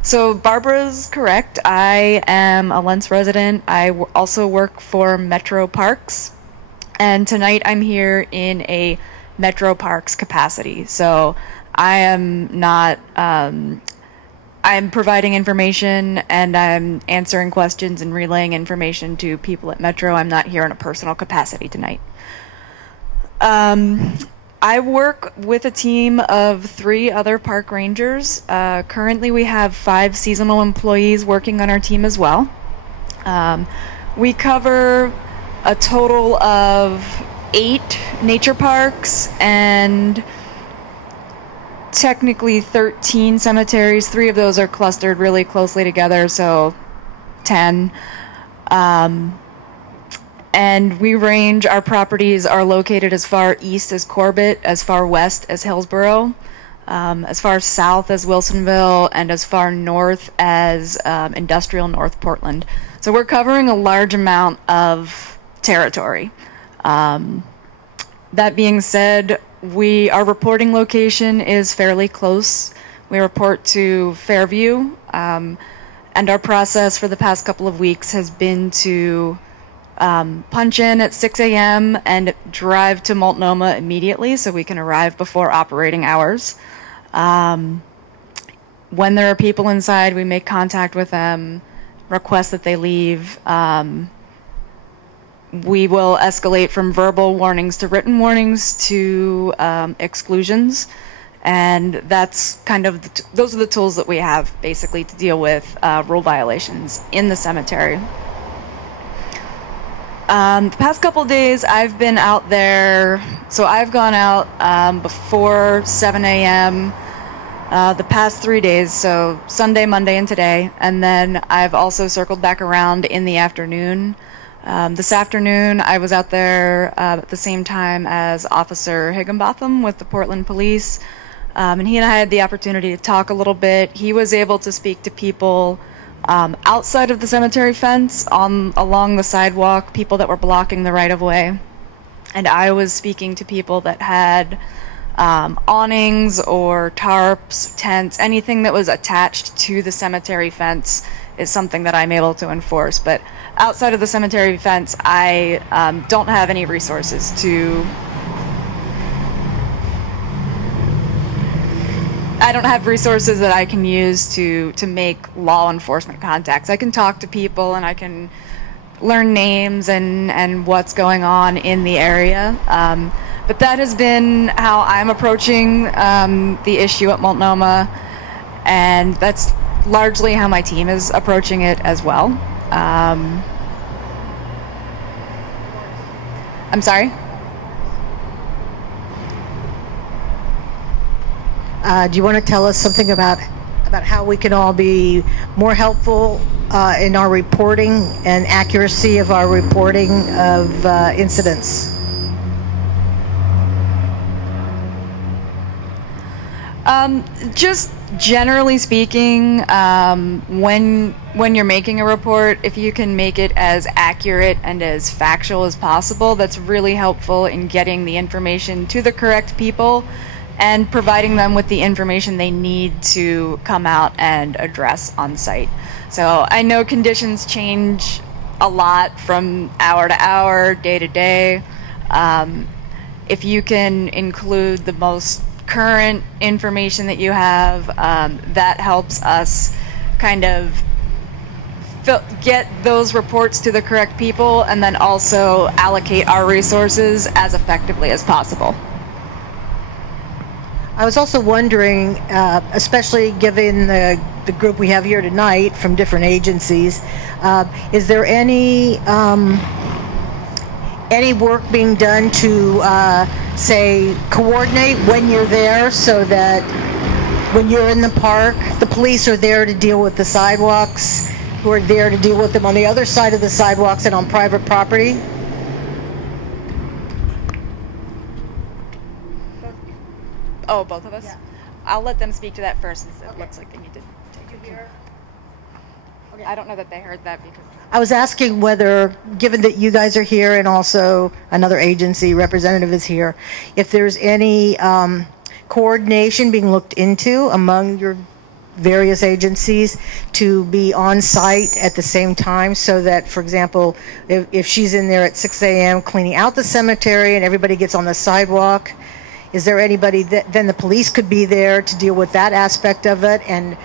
So Barbara's correct. I am a Lents resident. I also work for Metro Parks, and tonight I'm here in a Metro Parks capacity. So I am not, I'm providing information and I'm answering questions and relaying information to people at Metro. I'm not here in a personal capacity tonight. I work with a team of 3 other park rangers. Currently we have 5 seasonal employees working on our team as well. We cover a total of 8 nature parks and technically 13 cemeteries. 3 of those are clustered really closely together, so 10. And we range, our properties are located as far east as Corbett, as far west as Hillsborough, as far south as Wilsonville, and as far north as industrial North Portland. So we're covering a large amount of territory. That being said, our reporting location is fairly close. We report to Fairview, and our process for the past couple of weeks has been to punch in at 6 a.m. and drive to Multnomah immediately so we can arrive before operating hours. When there are people inside, we make contact with them, request that they leave. We will escalate from verbal warnings to written warnings to exclusions, and that's kind of those are the tools that we have basically to deal with rule violations in the cemetery. The past couple days I've been out there, so I've gone out before 7 a.m. The past 3 days, so Sunday, Monday, and today, and then I've also circled back around in the afternoon. This afternoon I was out there at the same time as Officer Higginbotham with the Portland Police, and he and I had the opportunity to talk a little bit. He was able to speak to people outside of the cemetery fence, along the sidewalk, people that were blocking the right-of-way, and I was speaking to people that had awnings or tarps, tents, anything that was attached to the cemetery fence is something that I'm able to enforce. But outside of the cemetery fence, I don't have any resources to... I don't have resources that I can use to make law enforcement contacts. I can talk to people and I can learn names and what's going on in the area. But that has been how I'm approaching the issue at Multnomah, and that's largely how my team is approaching it as well. I'm sorry? Do you want to tell us something about how we can all be more helpful in our reporting and accuracy of our reporting of incidents? Just generally speaking, when you're making a report, if you can make it as accurate and as factual as possible, that's really helpful in getting the information to the correct people and providing them with the information they need to come out and address on site. So I know conditions change a lot from hour to hour, day to day. If you can include the most current information that you have, that helps us kind of get those reports to the correct people and then also allocate our resources as effectively as possible. I was also wondering, especially given the group we have here tonight from different agencies, is there any work being done to, say, coordinate when you're there so that when you're in the park, the police are there to deal with the sidewalks, who are there to deal with them on the other side of the sidewalks and on private property? Oh, both of us? Yeah. I'll let them speak to that first, since it looks like they need to take it. Okay. I don't know that they heard that because... I was asking whether, given that you guys are here and also another agency representative is here, if there's any coordination being looked into among your various agencies to be on site at the same time, so that, for example, if she's in there at 6 a.m. cleaning out the cemetery and everybody gets on the sidewalk, is there anybody that then the police could be there to deal with that aspect of it, and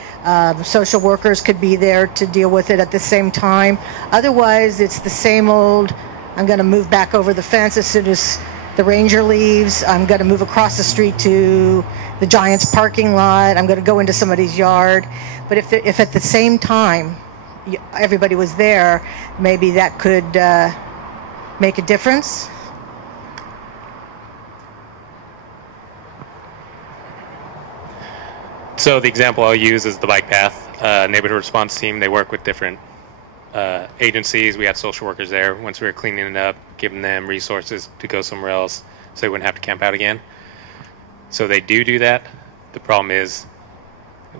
social workers could be there to deal with it at the same time? Otherwise, it's the same old, I'm going to move back over the fence as soon as the ranger leaves, I'm going to move across the street to the Giants parking lot, I'm going to go into somebody's yard. But if at the same time everybody was there, maybe that could make a difference. So the example I'll use is the bike path neighborhood response team. They work with different agencies. We had social workers there once we were cleaning it up, giving them resources to go somewhere else so they wouldn't have to camp out again. So they do that. The problem is,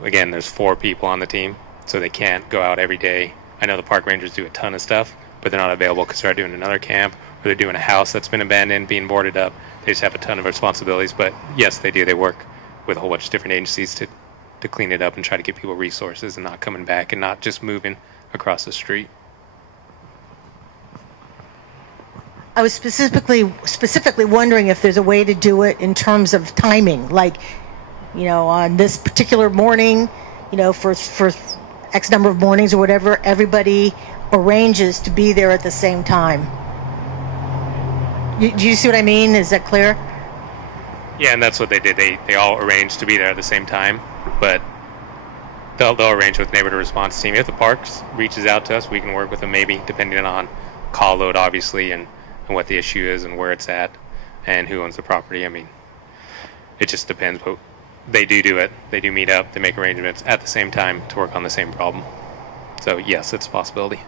again, there's 4 people on the team, so they can't go out every day. I know the park rangers do a ton of stuff, but they're not available because they're doing another camp, or they're doing a house that's been abandoned, being boarded up. They just have a ton of responsibilities. But yes, they do. They work with a whole bunch of different agencies to clean it up and try to give people resources and not coming back and not just moving across the street. I was specifically wondering if there's a way to do it in terms of timing, like, on this particular morning, for X number of mornings or whatever, everybody arranges to be there at the same time. Do you see what I mean? Is that clear? Yeah, and that's what they did. They all arranged to be there at the same time, but they'll arrange with neighborhood response team. If the parks reaches out to us, we can work with them, maybe, depending on call load, obviously, and what the issue is and where it's at and who owns the property. I mean, it just depends, but they do it. They do meet up. They make arrangements at the same time to work on the same problem. So, yes, it's a possibility.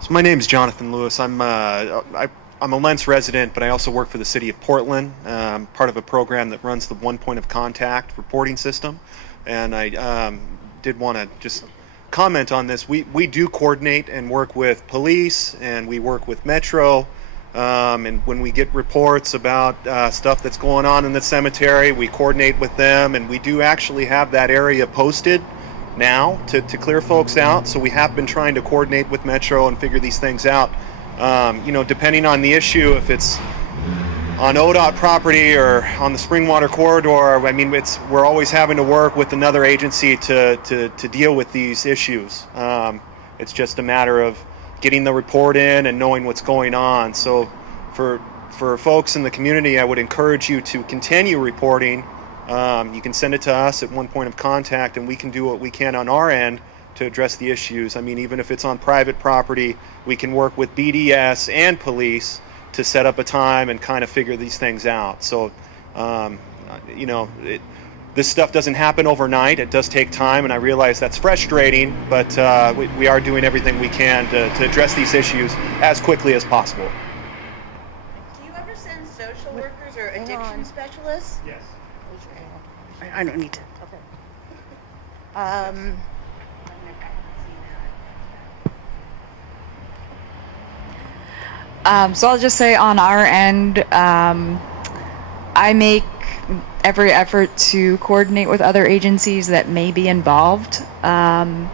So my name is Jonathan Lewis. I'm a Lents resident, but I also work for the city of Portland, part of a program that runs the One Point of Contact reporting system. And I did want to just comment on this. We do coordinate and work with police, and we work with Metro. And when we get reports about stuff that's going on in the cemetery, we coordinate with them, and we do actually have that area posted now to clear folks out. So we have been trying to coordinate with Metro and figure these things out. Depending on the issue, if it's on ODOT property or on the Springwater corridor, I mean, we're always having to work with another agency to deal with these issues. It's just a matter of getting the report in and knowing what's going on. So for folks in the community, I would encourage you to continue reporting. You can send it to us at One Point of Contact, and we can do what we can on our end to address the issues. I mean, even if it's on private property, we can work with BDS and police to set up a time and kind of figure these things out. So, this stuff doesn't happen overnight. It does take time, and I realize that's frustrating, but we are doing everything we can to address these issues as quickly as possible. Do you ever send social workers or addiction specialists? Yes. I don't need to. Okay. So I'll just say on our end, I make every effort to coordinate with other agencies that may be involved. When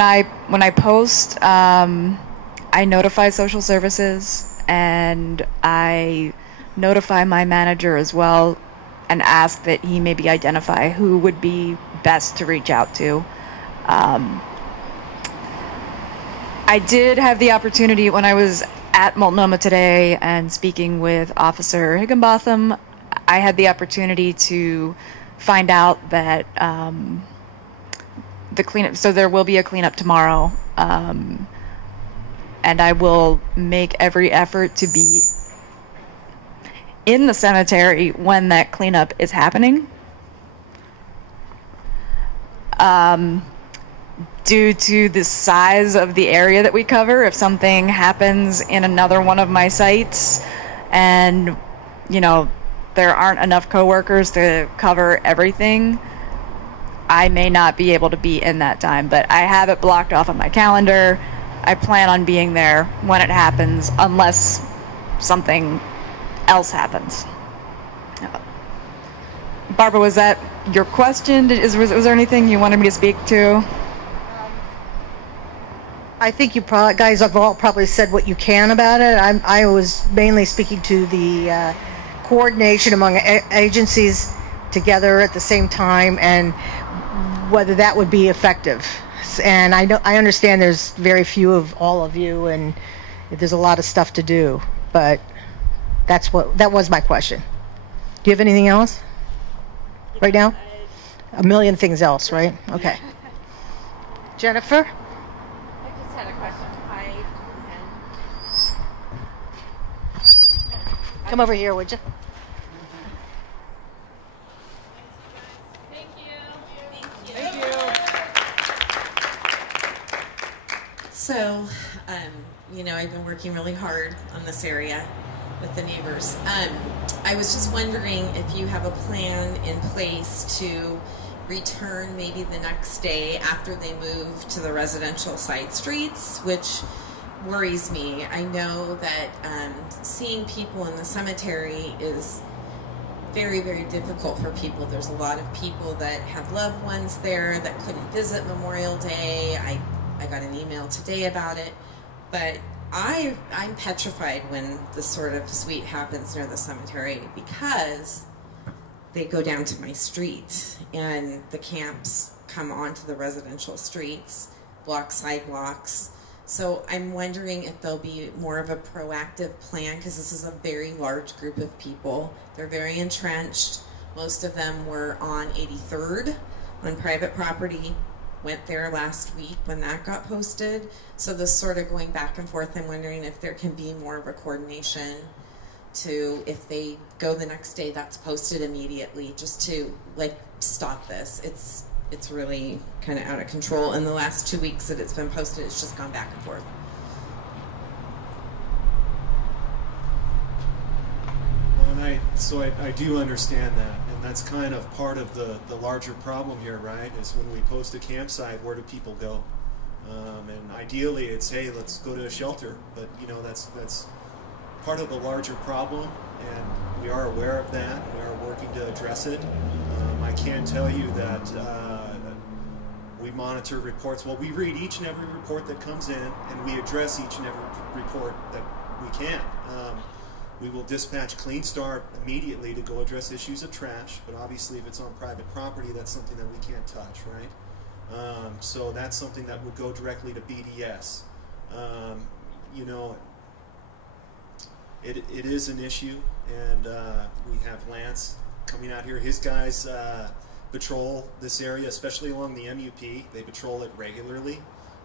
I post, I notify social services, and I notify my manager as well, and ask that he maybe identify who would be best to reach out to. I did have the opportunity when I was at Multnomah today and speaking with Officer Higginbotham, I had the opportunity to find out that the cleanup, so there will be a cleanup tomorrow, and I will make every effort to be in the cemetery when that cleanup is happening. due to the size of the area that we cover. If something happens in another one of my sites and, you know, there aren't enough coworkers to cover everything, I may not be able to be in that time. But I have it blocked off on my calendar. I plan on being there when it happens, unless something else happens. Barbara, was that your question? Was there anything you wanted me to speak to? I think you guys have all probably said what you can about it. I was mainly speaking to the coordination among agencies together at the same time and whether that would be effective. And I understand there's very few of all of you and there's a lot of stuff to do, but that was my question. Do you have anything else right now? A million things else, right? Okay. Jennifer? I just had a question. Come over here, would you? So, you know, I've been working really hard on this area with the neighbors. I was just wondering if you have a plan in place to return maybe the next day after they move to the residential side streets, which worries me. I know that seeing people in the cemetery is very, very difficult for people. There's a lot of people that have loved ones there that couldn't visit Memorial Day. I got an email today about it, but I'm petrified when this sort of suite happens near the cemetery because they go down to my street and the camps come onto the residential streets, block sidewalks. So I'm wondering if there'll be more of a proactive plan, because this is a very large group of people. They're very entrenched. Most of them were on 83rd on private property. Went there last week when that got posted. So this sort of going back and forth, I'm wondering if there can be more of a coordination to, if they go the next day, that's posted immediately, just to like stop this. It's really kind of out of control. In the last 2 weeks that it's been posted, it's just gone back and forth. Well, and I do understand that, and that's kind of part of the larger problem here, right? Is when we post a campsite, where do people go? And ideally, it's, hey, let's go to a shelter, but you know, that's part of the larger problem, and we are aware of that. We are working to address it. I can tell you that we monitor reports. Well, we read each and every report that comes in, and we address each and every report that we can. We will dispatch Clean Start immediately to go address issues of trash, but obviously if it's on private property, that's something that we can't touch, right? So that's something that would go directly to BDS. You know, it is an issue, and we have Lance coming out here. His guys patrol this area, especially along the MUP. They patrol it regularly.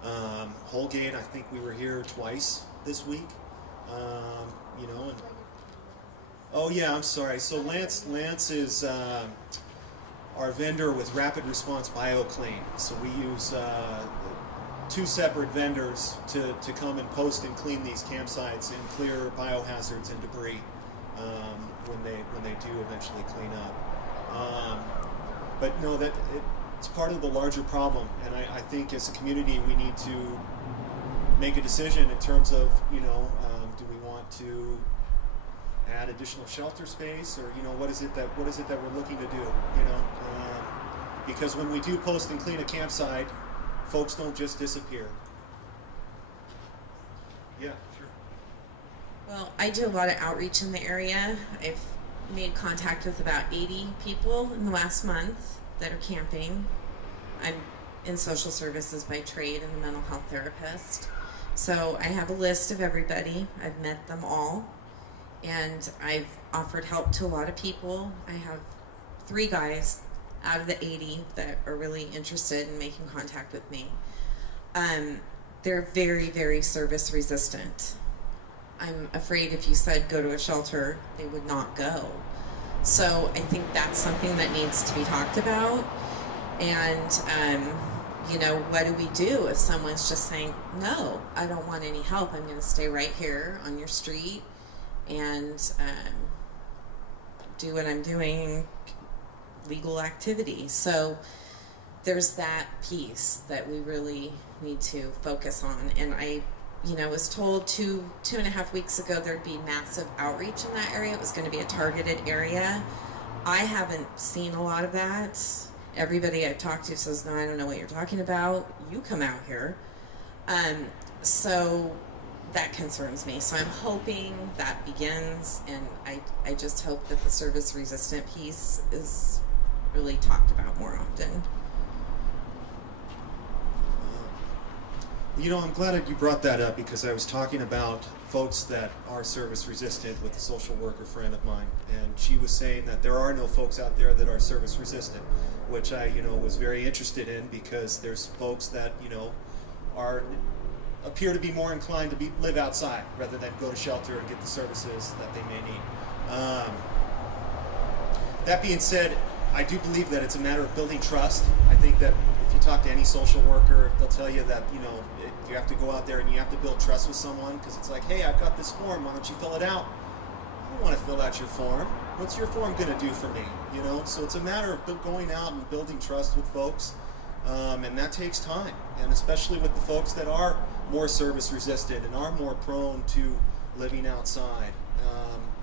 Holgate, I think we were here twice this week. You know, and oh yeah, I'm sorry. So Lance is our vendor with Rapid Response BioClean. So we use two separate vendors to come and post and clean these campsites and clear biohazards and debris when they do eventually clean up. But no, it's part of the larger problem, and I think as a community we need to make a decision in terms of, you know, do we want to add additional shelter space, or you know, what is it that we're looking to do, you know? Because when we do post and clean a campsite, folks don't just disappear. Yeah, sure. Well, I do a lot of outreach in the area. I've made contact with about 80 people in the last month that are camping. I'm in social services by trade and a mental health therapist. So I have a list of everybody. I've met them all. And I've offered help to a lot of people. I have 3 guys out of the 80 that are really interested in making contact with me. They're very, very service resistant. I'm afraid if you said go to a shelter, they would not go. So I think that's something that needs to be talked about. And, you know, what do we do if someone's just saying, no, I don't want any help, I'm going to stay right here on your street and do what I'm doing, legal activity. So there's that piece that we really need to focus on. And I, you know, was told two and a half weeks ago there'd be massive outreach in that area. It was going to be a targeted area. I haven't seen a lot of that. Everybody I've talked to says, no, I don't know what you're talking about. You come out here. So that concerns me. So I'm hoping that begins, and I just hope that the service-resistant piece is really talked about more often. You know, I'm glad that you brought that up, because I was talking about folks that are service resistant with a social worker friend of mine, and she was saying that there are no folks out there that are service resistant, which I, you know, was very interested in, because there's folks that, you know, appear to be more inclined to live outside rather than go to shelter and get the services that they may need. That being said, I do believe that it's a matter of building trust. I think that if you talk to any social worker, they'll tell you that, you know, you have to go out there and you have to build trust with someone, because it's like, hey, I've got this form, why don't you fill it out? I don't want to fill out your form. What's your form going to do for me? You know, so it's a matter of going out and building trust with folks, and that takes time, and especially with the folks that are more service resistant and are more prone to living outside.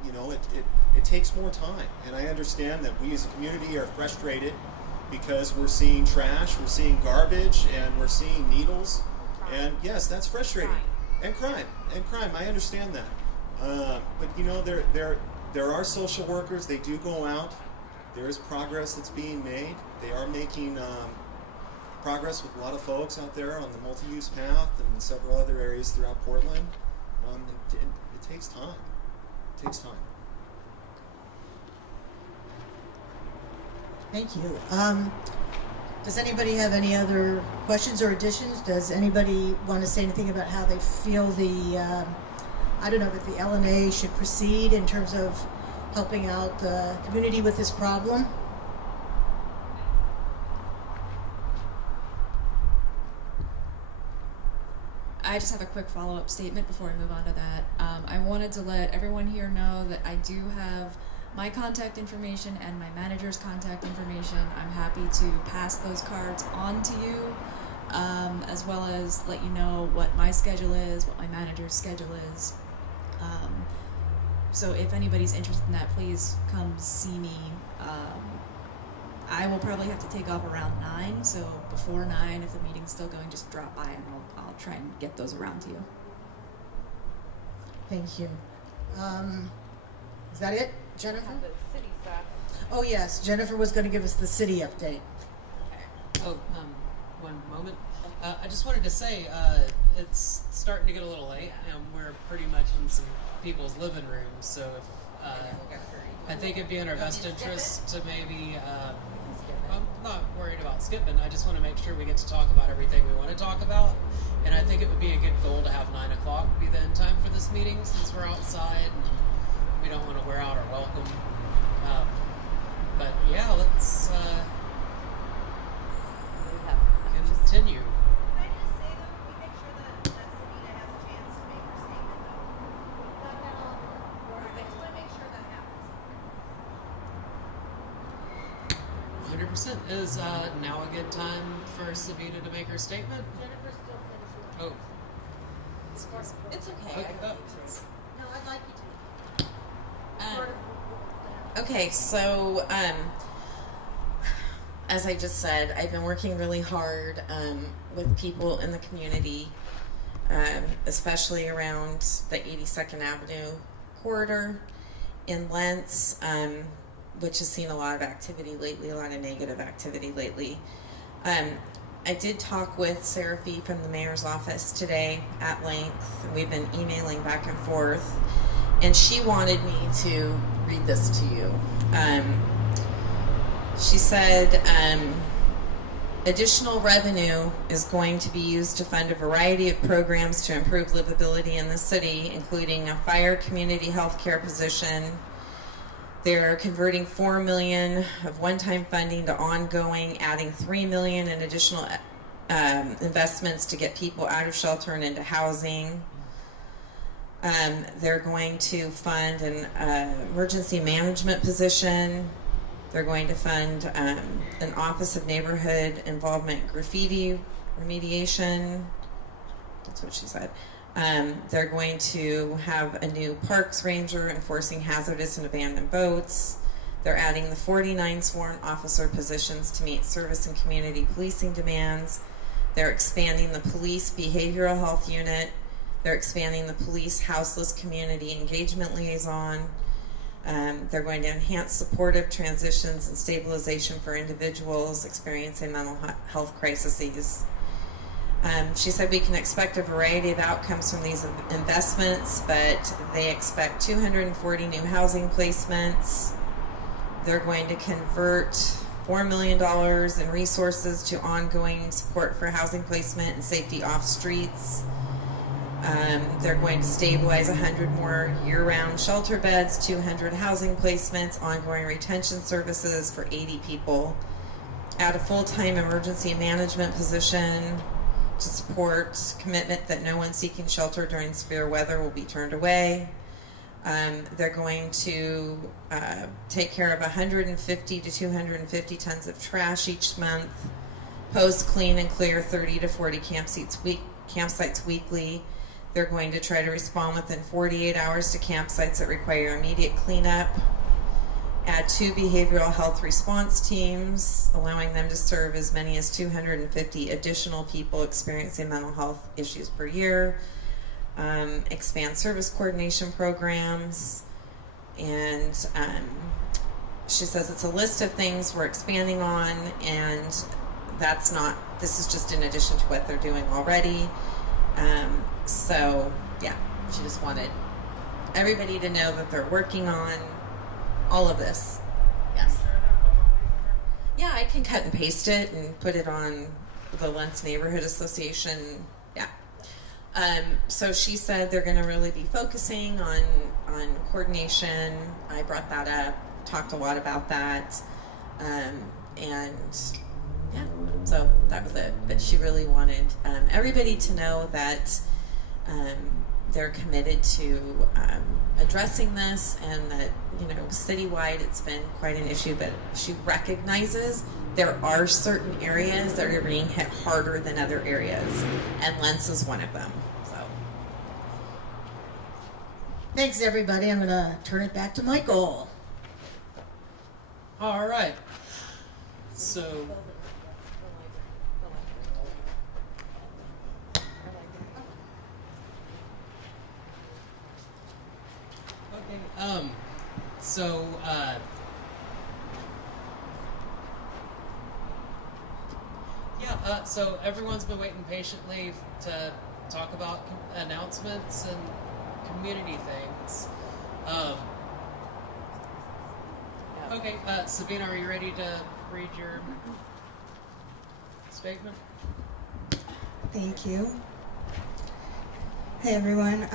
You know, it takes more time, and I understand that we as a community are frustrated because we're seeing trash, we're seeing garbage, and we're seeing needles, and yes, that's frustrating. And crime. I understand that. But you know, there are social workers. They do go out. There is progress that's being made. They are making progress with a lot of folks out there on the multi-use path and several other areas throughout Portland. It takes time. It takes time. Thank you. Does anybody have any other questions or additions? Does anybody want to say anything about how they feel I don't know, that the LNA should proceed in terms of helping out the community with this problem? I just have a quick follow-up statement before we move on to that. I wanted to let everyone here know that I do have my contact information and my manager's contact information. I'm happy to pass those cards on to you, as well as let you know what my schedule is, what my manager's schedule is. So if anybody's interested in that, please come see me. I will probably have to take off around 9, so before 9, if the meeting's still going, just drop by and I'll try and get those around to you. Thank you. Is that it, Jennifer? The city stuff. Oh yes, Jennifer was going to give us the city update. Oh, one moment. I just wanted to say, it's starting to get a little late, and we're pretty much in some people's living rooms, so if, I think it'd be in our best interest to maybe, I'm not worried about skipping, I just want to make sure we get to talk about everything we want to talk about, and I think it would be a good goal to have 9 o'clock be the end time for this meeting, since we're outside, and we don't want to wear out our welcome. But yeah, let's continue. Is now a good time for Savita to make her statement? Jennifer's still finishing. Oh. It's okay. No, I'd like you to. Okay, so as I just said, I've been working really hard with people in the community, especially around the 82nd Avenue corridor in Lents, which has seen a lot of activity lately, a lot of negative activity lately. I did talk with Sarah Fee from the mayor's office today at length. We've been emailing back and forth, and she wanted me to read this to you. She said, additional revenue is going to be used to fund a variety of programs to improve livability in the city, including a fire community health care position. They're converting $4 million of one-time funding to ongoing, adding $3 million in additional investments to get people out of shelter and into housing. They're going to fund an emergency management position. They're going to fund an Office of Neighborhood Involvement Graffiti Remediation. That's what she said. They're going to have a new parks ranger enforcing hazardous and abandoned boats. They're adding the 49 sworn officer positions to meet service and community policing demands. They're expanding the police behavioral health unit. They're expanding the police houseless community engagement liaison. They're going to enhance supportive transitions and stabilization for individuals experiencing mental health crises. She said we can expect a variety of outcomes from these investments, but they expect 240 new housing placements. They're going to convert $4 million in resources to ongoing support for housing placement and safety off streets. They're going to stabilize 100 more year-round shelter beds, 200 housing placements, ongoing retention services for 80 people, add a full-time emergency management position to support commitment that no one seeking shelter during severe weather will be turned away. They're going to take care of 150 to 250 tons of trash each month, post, clean, and clear 30 to 40 campsites weekly. They're going to try to respond within 48 hours to campsites that require immediate cleanup. Add 2 behavioral health response teams, allowing them to serve as many as 250 additional people experiencing mental health issues per year. Expand service coordination programs. And she says it's a list of things we're expanding on, and this is just in addition to what they're doing already. So, yeah, she just wanted everybody to know that they're working on all of this. Yes. Yeah, I can cut and paste it and put it on the Lents Neighborhood Association. Yeah. So she said they're going to really be focusing on coordination. I brought that up, talked a lot about that. And yeah, so that was it. But she really wanted everybody to know that they're committed to addressing this, and that, you know, citywide it's been quite an issue, but she recognizes there are certain areas that are being hit harder than other areas, and Lents is one of them. So Thanks, everybody. I'm going to turn it back to Michael. All right. So so everyone's been waiting patiently to talk about announcements and community things. Okay, Sabina, are you ready to read your statement? Thank you. Hey everyone,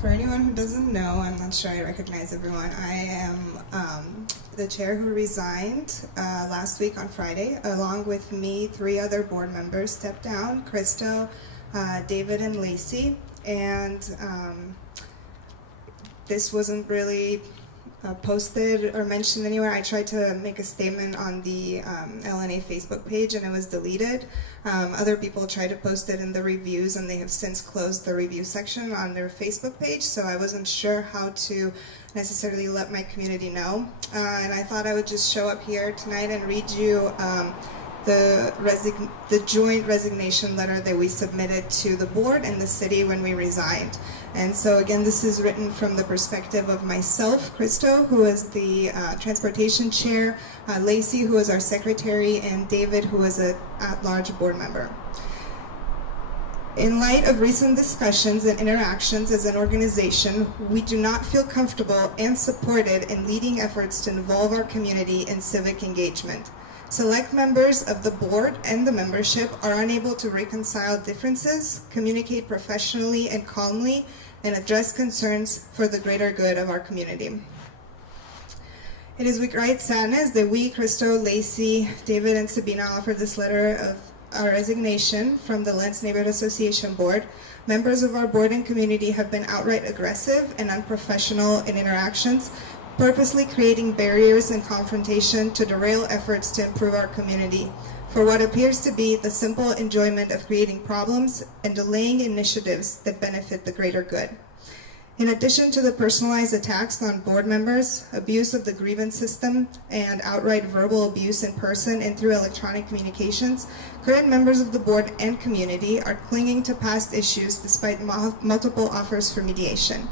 for anyone who doesn't know, I'm not sure I recognize everyone. I am the chair who resigned last week on Friday. Along with me, 3 other board members stepped down, Crystal, David, and Lacey. And this wasn't really posted or mentioned anywhere. I tried to make a statement on the LNA Facebook page and it was deleted. Other people tried to post it in the reviews and they have since closed the review section on their Facebook page, so I wasn't sure how to necessarily let my community know. And I thought I would just show up here tonight and read you the joint resignation letter that we submitted to the board and the city when we resigned. And so again, this is written from the perspective of myself, Christo, who is the transportation chair, Lacey, who is our secretary, and David, who is an at-large board member. In light of recent discussions and interactions as an organization, we do not feel comfortable and supported in leading efforts to involve our community in civic engagement. Select members of the board and the membership are unable to reconcile differences, communicate professionally and calmly, and address concerns for the greater good of our community. It is with great sadness that we, Christo, Lacey, David, and Sabina offer this letter of our resignation from the Lents Neighborhood Association Board, members of our board and community have been outright aggressive and unprofessional in interactions, purposely creating barriers and confrontation to derail efforts to improve our community for what appears to be the simple enjoyment of creating problems and delaying initiatives that benefit the greater good. In addition to the personalized attacks on board members, abuse of the grievance system, and outright verbal abuse in person and through electronic communications, current members of the board and community are clinging to past issues despite multiple offers for mediation.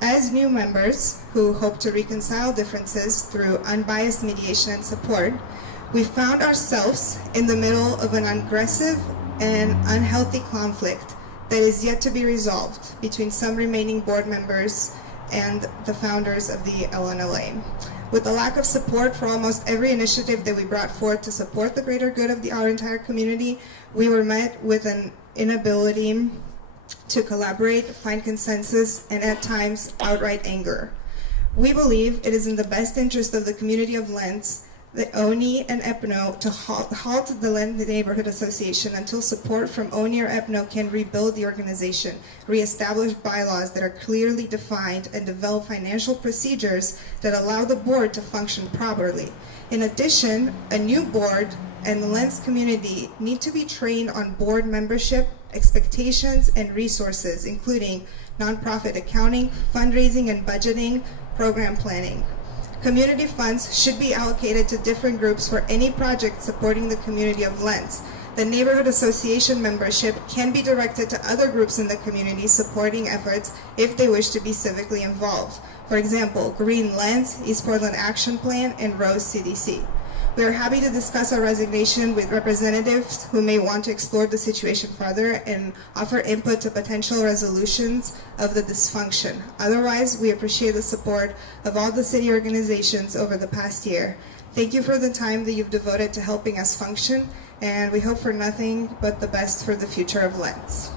As new members who hope to reconcile differences through unbiased mediation and support, we found ourselves in the middle of an aggressive and unhealthy conflict that is yet to be resolved between some remaining board members and the founders of the LNA. With the lack of support for almost every initiative that we brought forth to support the greater good of our entire community, we were met with an inability to collaborate, find consensus, and at times outright anger. We believe it is in the best interest of the community of Lents, the ONI and EPNO to halt the Lents Neighborhood Association until support from ONI or EPNO can rebuild the organization, reestablish bylaws that are clearly defined, and develop financial procedures that allow the board to function properly. In addition, a new board and the Lents community need to be trained on board membership, expectations, and resources, including nonprofit accounting, fundraising and budgeting, program planning. Community funds should be allocated to different groups for any project supporting the community of Lents. The neighborhood association membership can be directed to other groups in the community supporting efforts if they wish to be civically involved. For example, Green Lents, East Portland Action Plan, and Rose CDC. We are happy to discuss our resignation with representatives who may want to explore the situation further and offer input to potential resolutions of the dysfunction. Otherwise, we appreciate the support of all the city organizations over the past year. Thank you for the time that you've devoted to helping us function, and we hope for nothing but the best for the future of Lents.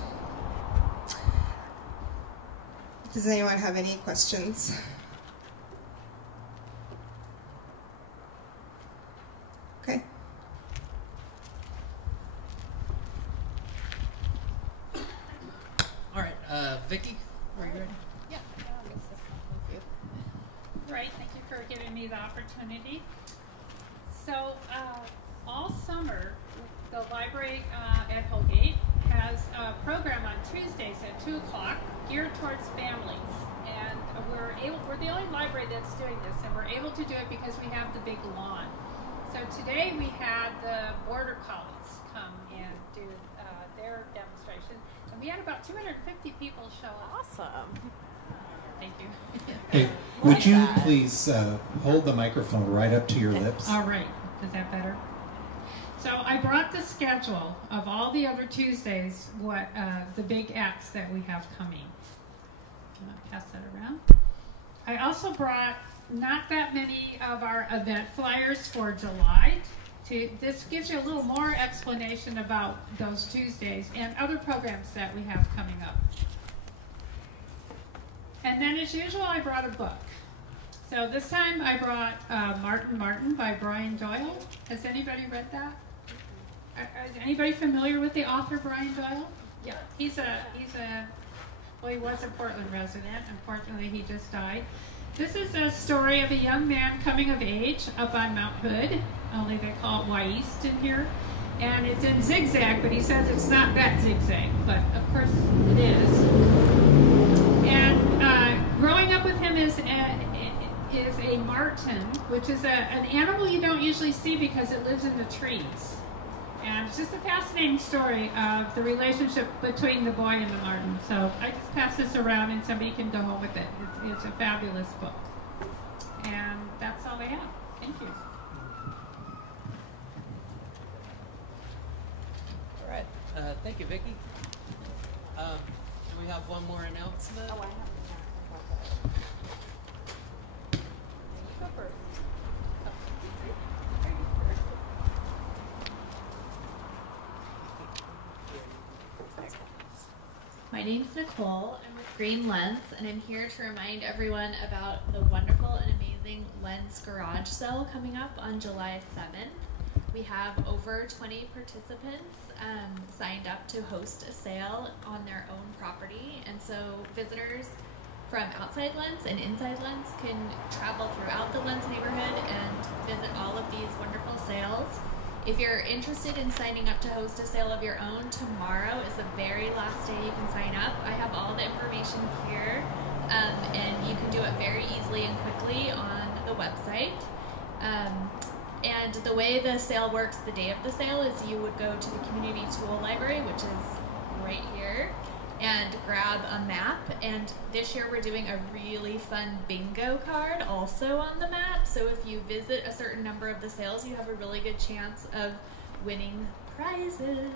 Does anyone have any questions? Okay. All right, Vicki, are you ready? Yeah. Thank you. Right, thank you for giving me the opportunity. So, all summer, the library at Holgate has a program on Tuesdays at 2 o'clock geared towards families. And we're the only library that's doing this, and we're able to do it because we have the big lawn. So today we had the Border Collies come and do their demonstration, and we had about 250 people show up. Awesome. Thank you. Hey, would you please hold the microphone right up to your lips? All right. Is that better? So I brought the schedule of all the other Tuesdays, the big acts that we have coming. I'm going to pass that around. I also brought not that many of our event flyers for July. This gives you a little more explanation about those Tuesdays and other programs that we have coming up. And then as usual, I brought a book. So this time I brought Martin by Brian Doyle. Has anybody read that? Is anybody familiar with the author Brian Doyle? Yeah, he was a Portland resident. Unfortunately, he just died. This is a story of a young man coming of age up on Mount Hood, only they call it Y-East in here. And it's in zigzag, but he says it's not that zigzag, but of course it is. And growing up with him is a marten, which is an animal you don't usually see because it lives in the trees. And it's just a fascinating story of the relationship between the boy and the marten. So I just pass this around and somebody can go home with it. It's a fabulous book. And that's all I have. Thank you. All right. Thank you, Vicki. Do we have one more announcement? Oh, I have Go first. My name's Nicole. I'm with Green Lents, and I'm here to remind everyone about the wonderful and amazing Lents garage sale coming up on July 7th. We have over 20 participants signed up to host a sale on their own property, and so visitors from outside Lents and inside Lents can travel throughout the Lents neighborhood and visit all of these wonderful sales. If you're interested in signing up to host a sale of your own, tomorrow is the very last day you can sign up. I have all the information here, and you can do it very easily and quickly on the website. And the way the sale works the day of the sale is you would go to the community tool library, which is right here, and grab a map. And this year we're doing a really fun bingo card also on the map. So if you visit a certain number of the sales, you have a really good chance of winning prizes.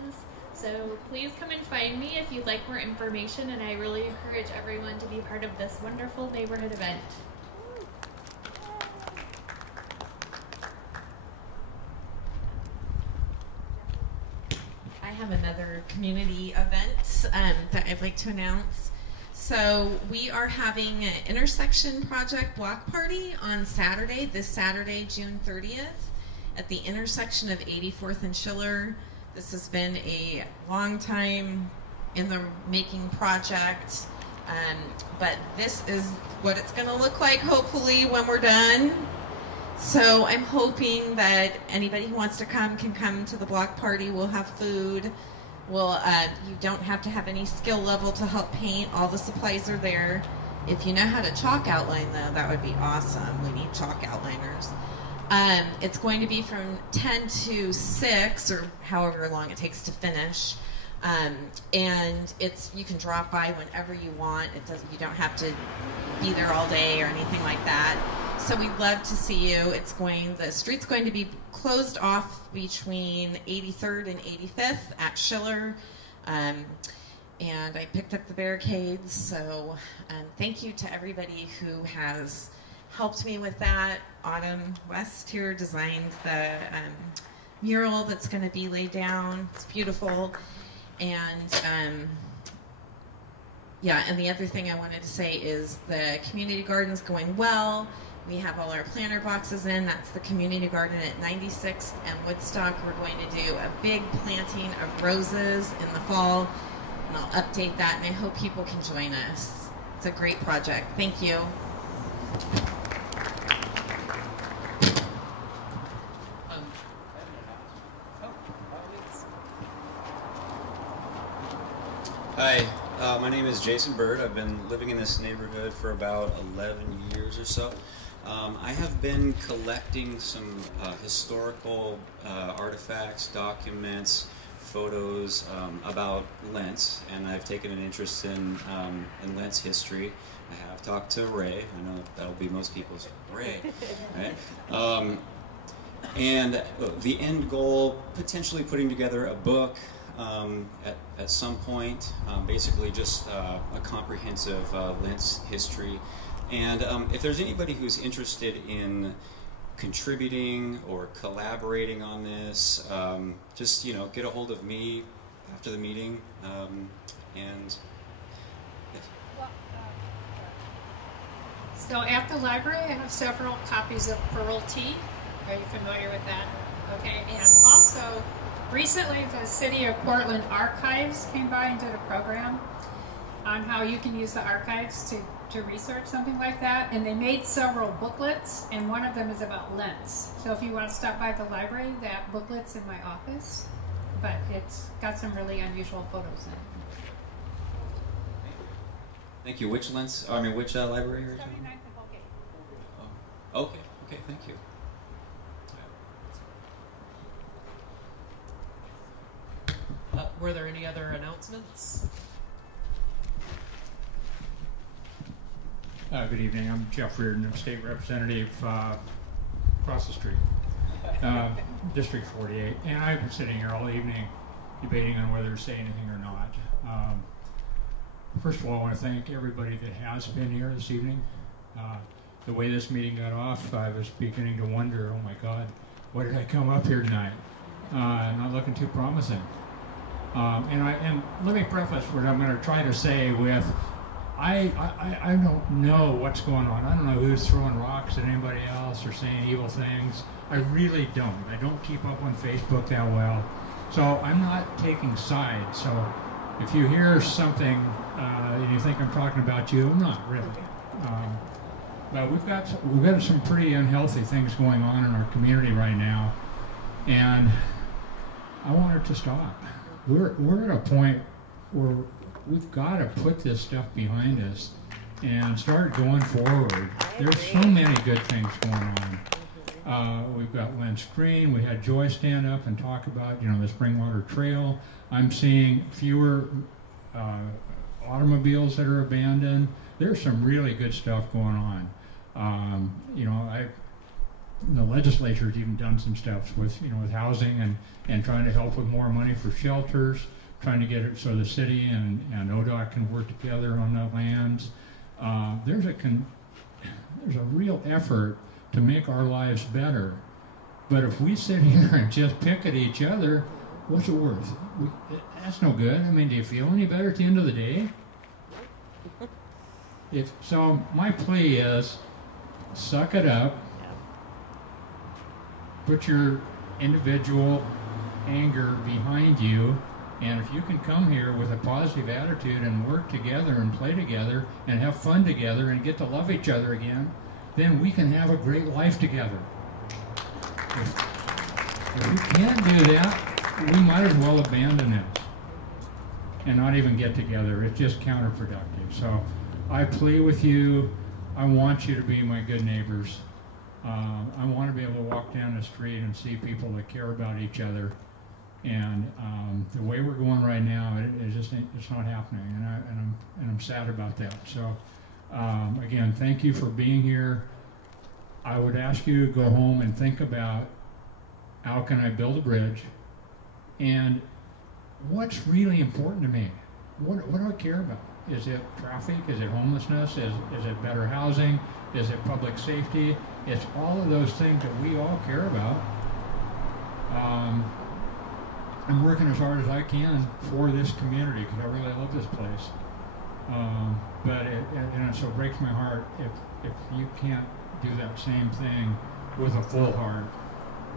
So please come and find me if you'd like more information, and I really encourage everyone to be part of this wonderful neighborhood event. I have another community event that I'd like to announce. So we are having an intersection project block party on Saturday, this Saturday, June 30th, at the intersection of 84th and Schiller. This has been a long time in the making project, but this is what it's going to look like, hopefully, when we're done. So I'm hoping that anybody who wants to come can come to the block party. We'll have food. You don't have to have any skill level to help paint. All the supplies are there. If you know how to chalk outline, though, that would be awesome. We need chalk outliners. It's going to be from 10 to 6, or however long it takes to finish. And you can drop by whenever you want. You don't have to be there all day or anything like that. So we'd love to see you. The street's going to be closed off between 83rd and 85th at Schiller. And I picked up the barricades. So thank you to everybody who has helped me with that. Autumn West here designed the mural that's going to be laid down. It's beautiful. And and the other thing I wanted to say is the community garden's going well. We have all our planter boxes in. That's the community garden at 96th and Woodstock. We're going to do a big planting of roses in the fall, and I'll update that, and I hope people can join us. It's a great project. Thank you. Hi, my name is Jason Bird. I've been living in this neighborhood for about 11 years or so. I have been collecting some historical artifacts, documents, photos about Lents, and I've taken an interest in Lents history. I have talked to Ray. I know that'll be most people's Ray, right? And the end goal, potentially putting together a book at some point, basically just a comprehensive Lents history. And if there's anybody who's interested in contributing or collaborating on this, just get a hold of me after the meeting. And yes. So at the library, I have several copies of Pearl Tea. Are you familiar with that? Okay, and also recently the City of Portland Archives came by and did a program on how you can use the archives to research something like that, and they made several booklets, and one of them is about Lents. So if you want to stop by the library, that booklet's in my office, but it's got some really unusual photos in it. Thank you. Which Lents? I mean, which library are you talking 79th and Holgate. Oh, okay. Okay. Thank you. Were there any other announcements? Good evening. I'm Jeff Reardon, State Representative across the street, District 48. And I've been sitting here all evening debating on whether to say anything or not. First of all, I want to thank everybody that has been here this evening. The way this meeting got off, I was beginning to wonder, oh my God, why did I come up here tonight? Not looking too promising. And let me preface what I'm going to try to say with, I don't know what's going on. I don't know who's throwing rocks at anybody else or saying evil things. I really don't. I don't keep up on Facebook that well. So I'm not taking sides. So if you hear something and you think I'm talking about you, I'm not really. But we've got some pretty unhealthy things going on in our community right now, and I want it to stop. We're at a point where we've got to put this stuff behind us and start going forward. There's so many good things going on. We've got Lent's Green. We had Joy stand up and talk about, the Springwater Trail. I'm seeing fewer automobiles that are abandoned. There's some really good stuff going on. The legislature's even done some stuff with housing and trying to help with more money for shelters, trying to get it so the city and ODOT can work together on the lands. There's a real effort to make our lives better. But if we sit here and just pick at each other, what's it worth? That's no good. I mean, do you feel any better at the end of the day? So my plea is, suck it up, put your individual anger behind you, and if you can come here with a positive attitude and work together and play together and have fun together and get to love each other again, then we can have a great life together. If we can't do that, we might as well abandon it and not even get together. It's just counterproductive. So I plead with you. I want you to be my good neighbors. I want to be able to walk down the street and see people that care about each other. And the way we're going right now, it's not happening, and I'm sad about that. So again, thank you for being here. I would ask you to go home and think about how can I build a bridge, and what's really important to me. What do I care about? Is it traffic? Is it homelessness? Is it better housing? Is it public safety? It's all of those things that we all care about. I'm working as hard as I can for this community because I really love this place. But so it breaks my heart if you can't do that same thing with a full heart.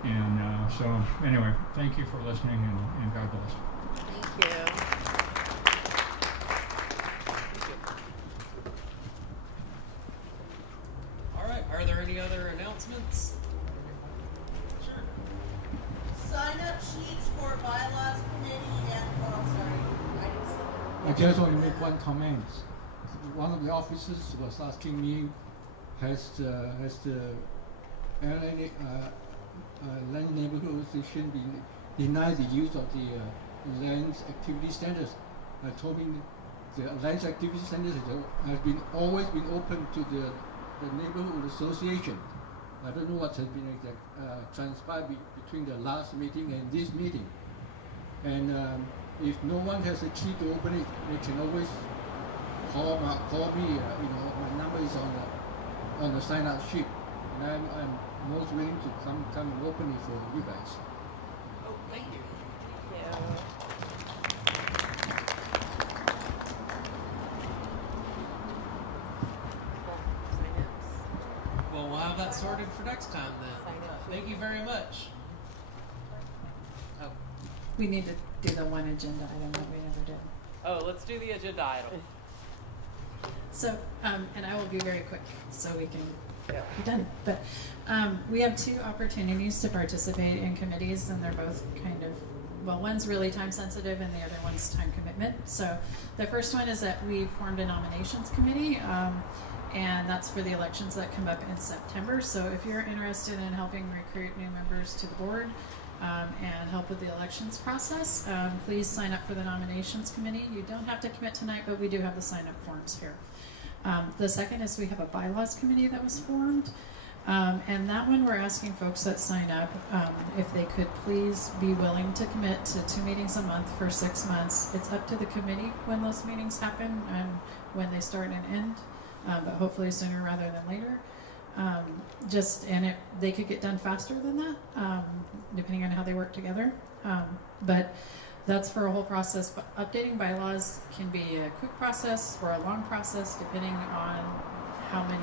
And so anyway, thank you for listening, and God bless. Thank you. All right, are there any other announcements? Sure. Sign up sheets for bylaws committee and, I just want to make one comment. One of the officers was asking me, has the LNA, Land Neighborhood Association been denied the use of the Lands Activity Centers? I told him the Lands Activity Centers has always been open to the Neighborhood Association. I don't know what has been transpired between the last meeting and this meeting. And if no one has a key to open it, they can always call me. My number is on the sign-up sheet, and I'm most willing to come and open it for you guys. Oh, thank you. Well, we'll have that sorted for next time then. Thank you very much. Oh. We need to do the one agenda item that we never did. Oh, let's do the agenda item. So, and I will be very quick so we can be done. But we have two opportunities to participate in committees, and they're both kind of, well, one's really time sensitive and the other one's time commitment. So the first one is that we formed a nominations committee, and that's for the elections that come up in September. So if you're interested in helping recruit new members to the board, and help with the elections process, please sign up for the nominations committee. You don't have to commit tonight, but we do have the sign-up forms here. The second is we have a bylaws committee that was formed, and that one we're asking folks that sign up if they could please be willing to commit to 2 meetings a month for 6 months. It's up to the committee when those meetings happen and when they start and end, but hopefully sooner rather than later. They could get done faster than that, depending on how they work together. But that's for a whole process. But updating bylaws can be a quick process or a long process depending on how many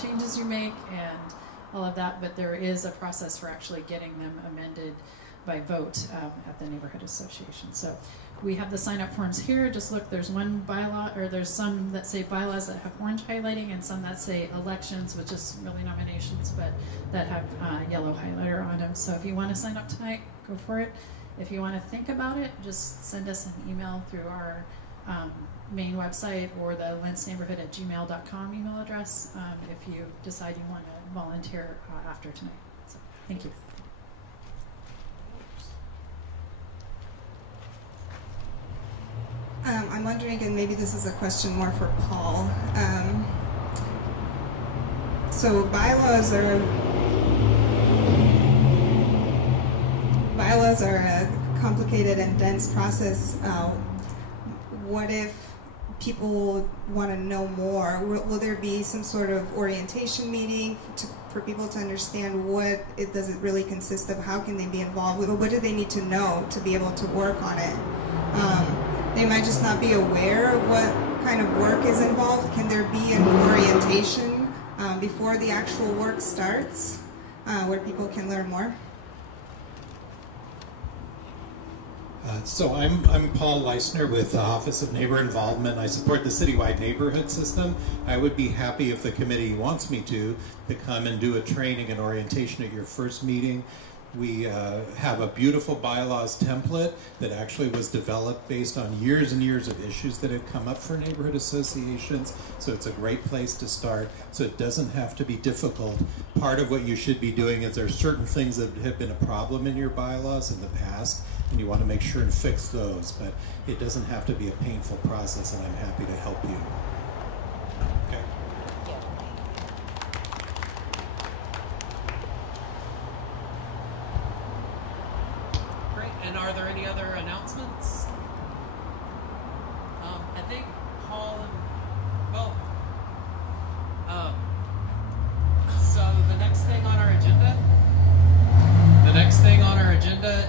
changes you make and all of that, but there is a process for actually getting them amended by vote at the neighborhood association. So we have the sign-up forms here. Just look, there's one bylaw, or there's some that say bylaws that have orange highlighting and some that say elections, which is really nominations, but that have yellow highlighter on them. So if you want to sign up tonight, go for it. If you want to think about it, just send us an email through our main website or the lentsneighborhood@gmail.com email address if you decide you want to volunteer after tonight. So, thank you. I'm wondering, and maybe this is a question more for Paul. So bylaws are a complicated and dense process. What if people want to know more? Will there be some sort of orientation meeting for people to understand what does it really consist of? How can they be involved? What do they need to know to be able to work on it? They might just not be aware of what kind of work is involved. Can there be an orientation before the actual work starts where people can learn more? So I'm Paul Leisner with the Office of Neighbor Involvement. I support the citywide neighborhood system. I would be happy if the committee wants me to come and do a training and orientation at your first meeting. We have a beautiful bylaws template that actually was developed based on years and years of issues that had come up for neighborhood associations. So it's a great place to start. So it doesn't have to be difficult. Part of what you should be doing is there are certain things that have been a problem in your bylaws in the past, and you want to make sure and fix those. But it doesn't have to be a painful process, and I'm happy to help you. Okay. And are there any other announcements? I think Paul and, well, so the next thing on our agenda,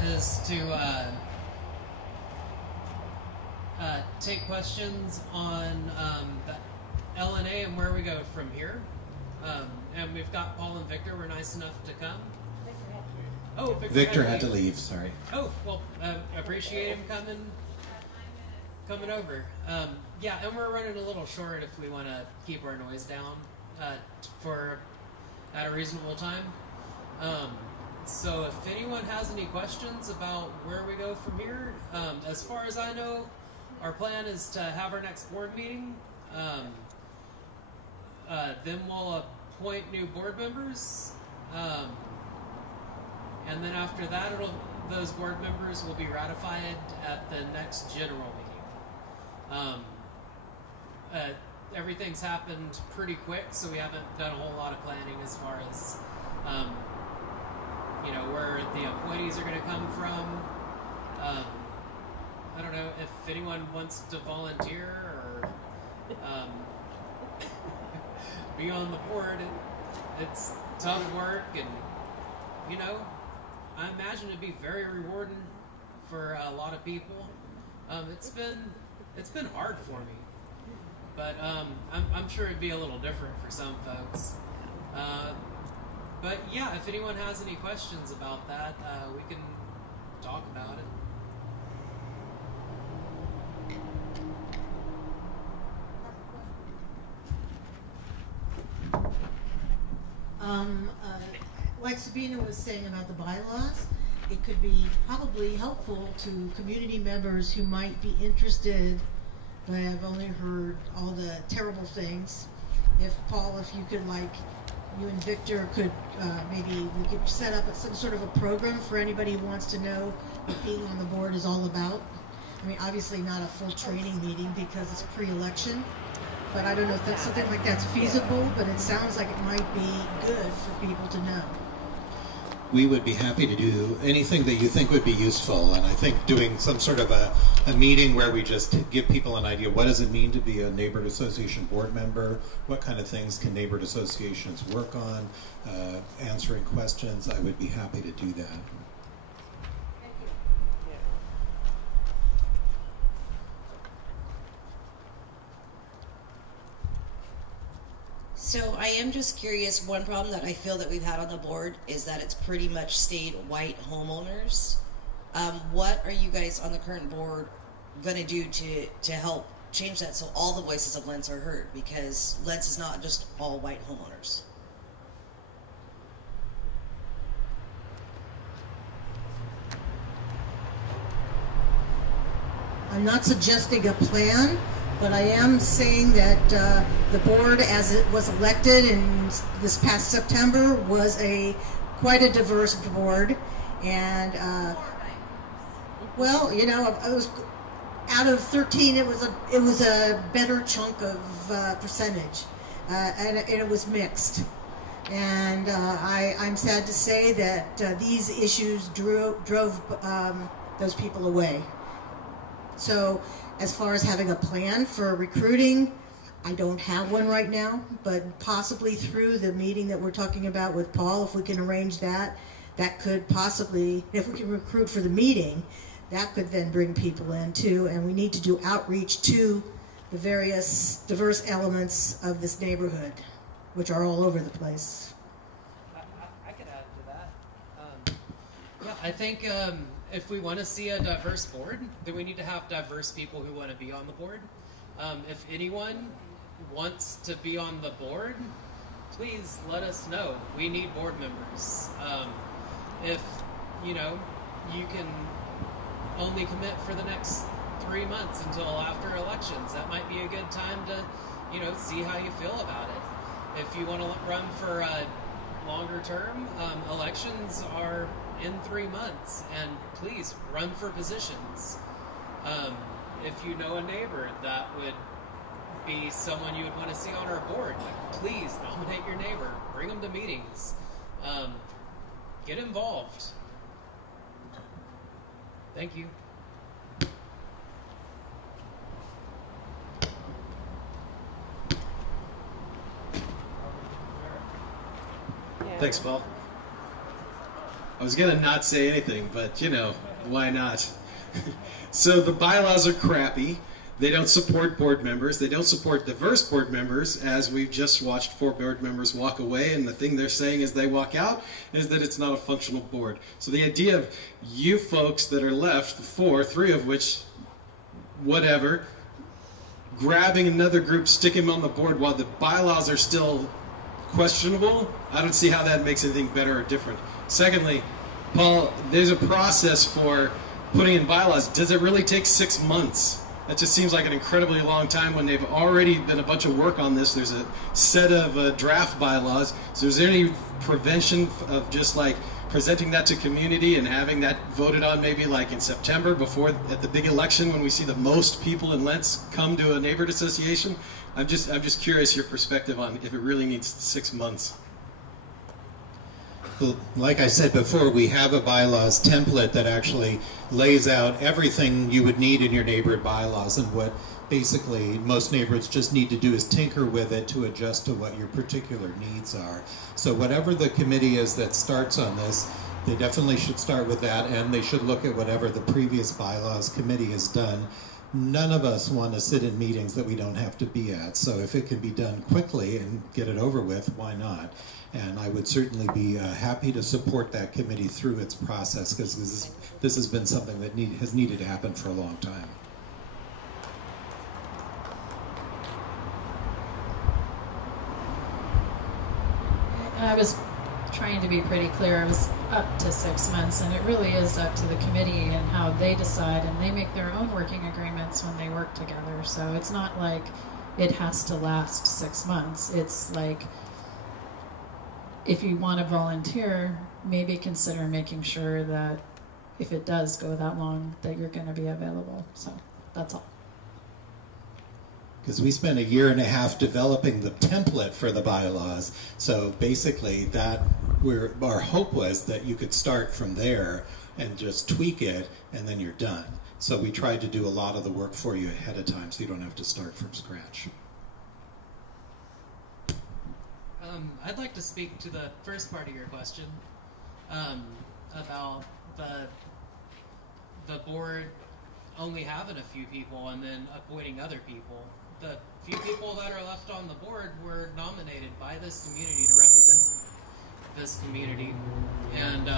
is to take questions on the LNA and where we go from here. And we've got Paul and Victor were nice enough to come. Oh, Victor had to leave, sorry. Oh, well, appreciate him coming over. Yeah, and we're running a little short if we want to keep our noise down at a reasonable time. So if anyone has any questions about where we go from here, as far as I know, our plan is to have our next board meeting. Then we'll appoint new board members. And then after that, those board members will be ratified at the next general meeting. Everything's happened pretty quick, so we haven't done a whole lot of planning as far as where the appointees are going to come from. I don't know if anyone wants to volunteer or be on the board. It's tough work, and I imagine it'd be very rewarding for a lot of people. It's been hard for me, but I'm sure it'd be a little different for some folks. But yeah, if anyone has any questions about that, we can talk about it. Like Sabina was saying about the bylaws, it could be probably helpful to community members who might be interested, but have only heard all the terrible things. If Paul, if you could, like, you and Victor could, maybe we could set up some sort of a program for anybody who wants to know what being on the board is all about. I mean, obviously not a full training meeting because it's pre-election, but I don't know if that's something like that's feasible, but it sounds like it might be good for people to know. We would be happy to do anything that you think would be useful, and I think doing some sort of a meeting where we just give people an idea, what does it mean to be a neighborhood association board member, what kind of things can neighborhood associations work on, answering questions. I would be happy to do that. just curious, one problem that I feel that we've had on the board is that it's pretty much stayed white homeowners. What are you guys on the current board going to do to help change that so all the voices of Lents are heard? Because Lents is not just all white homeowners. I'm not suggesting a plan, but I am saying that the board, as it was elected in this past September, was quite a diverse board, and well, you know, it was out of 13, it was a better chunk of percentage, and it was mixed. And I'm sad to say that these issues drove those people away. So as far as having a plan for recruiting, I don't have one right now, but possibly through the meeting that we're talking about with Paul, if we can arrange that, that could possibly, if we can recruit for the meeting, that could then bring people in too, and we need to do outreach to the various diverse elements of this neighborhood, which are all over the place. I could add to that. Yeah, I think if we want to see a diverse board, then we need to have diverse people who want to be on the board. If anyone wants to be on the board, please let us know. We need board members. If, you know, you can only commit for the next 3 months until after elections, that might be a good time to, you know, see how you feel about it. If you want to run for a longer term, elections are in 3 months, and please run for positions. If you know a neighbor that would be someone you would want to see on our board, please nominate your neighbor, bring them to meetings, get involved. Thank you. Thanks, Paul. I was going to not say anything, but, you know, why not? So the bylaws are crappy. They don't support board members. They don't support diverse board members, as we've just watched 4 board members walk away, and the thing they're saying as they walk out is that it's not a functional board. So the idea of you folks that are left, 3 of which, whatever, grabbing another group, sticking them on the board while the bylaws are still questionable, I don't see how that makes anything better or different. Secondly, Paul, there's a process for putting in bylaws. Does it really take 6 months? That just seems like an incredibly long time when they've already been a bunch of work on this. There's a set of draft bylaws. So is there any prevention of just like presenting that to community and having that voted on maybe like in September before at the big election when we see the most people in Lents come to a neighborhood association? I'm just curious your perspective on if it really needs 6 months. Well, like I said before, we have a bylaws template that actually lays out everything you would need in your neighborhood bylaws, and what basically most neighborhoods just need to do is tinker with it to adjust to what your particular needs are. So whatever the committee is that starts on this, they definitely should start with that, and they should look at whatever the previous bylaws committee has done. None of us want to sit in meetings that we don't have to be at, so if it can be done quickly and get it over with, why not? And I would certainly be happy to support that committee through its process, because this has been something that has needed to happen for a long time. I was trying to be pretty clear. It was up to 6 months, and it really is up to the committee and how they decide, and they make their own working agreements when they work together. So it's not like it has to last 6 months. It's like, if you want to volunteer, maybe consider making sure that if it does go that long, that you're going to be available. So that's all. Because we spent 1.5 years developing the template for the bylaws. So basically that our hope was that you could start from there and just tweak it, and then you're done. So we tried to do a lot of the work for you ahead of time so you don't have to start from scratch. I'd like to speak to the first part of your question about the board only having a few people and then appointing other people. the few people that are left on the board were nominated by this community to represent this community. And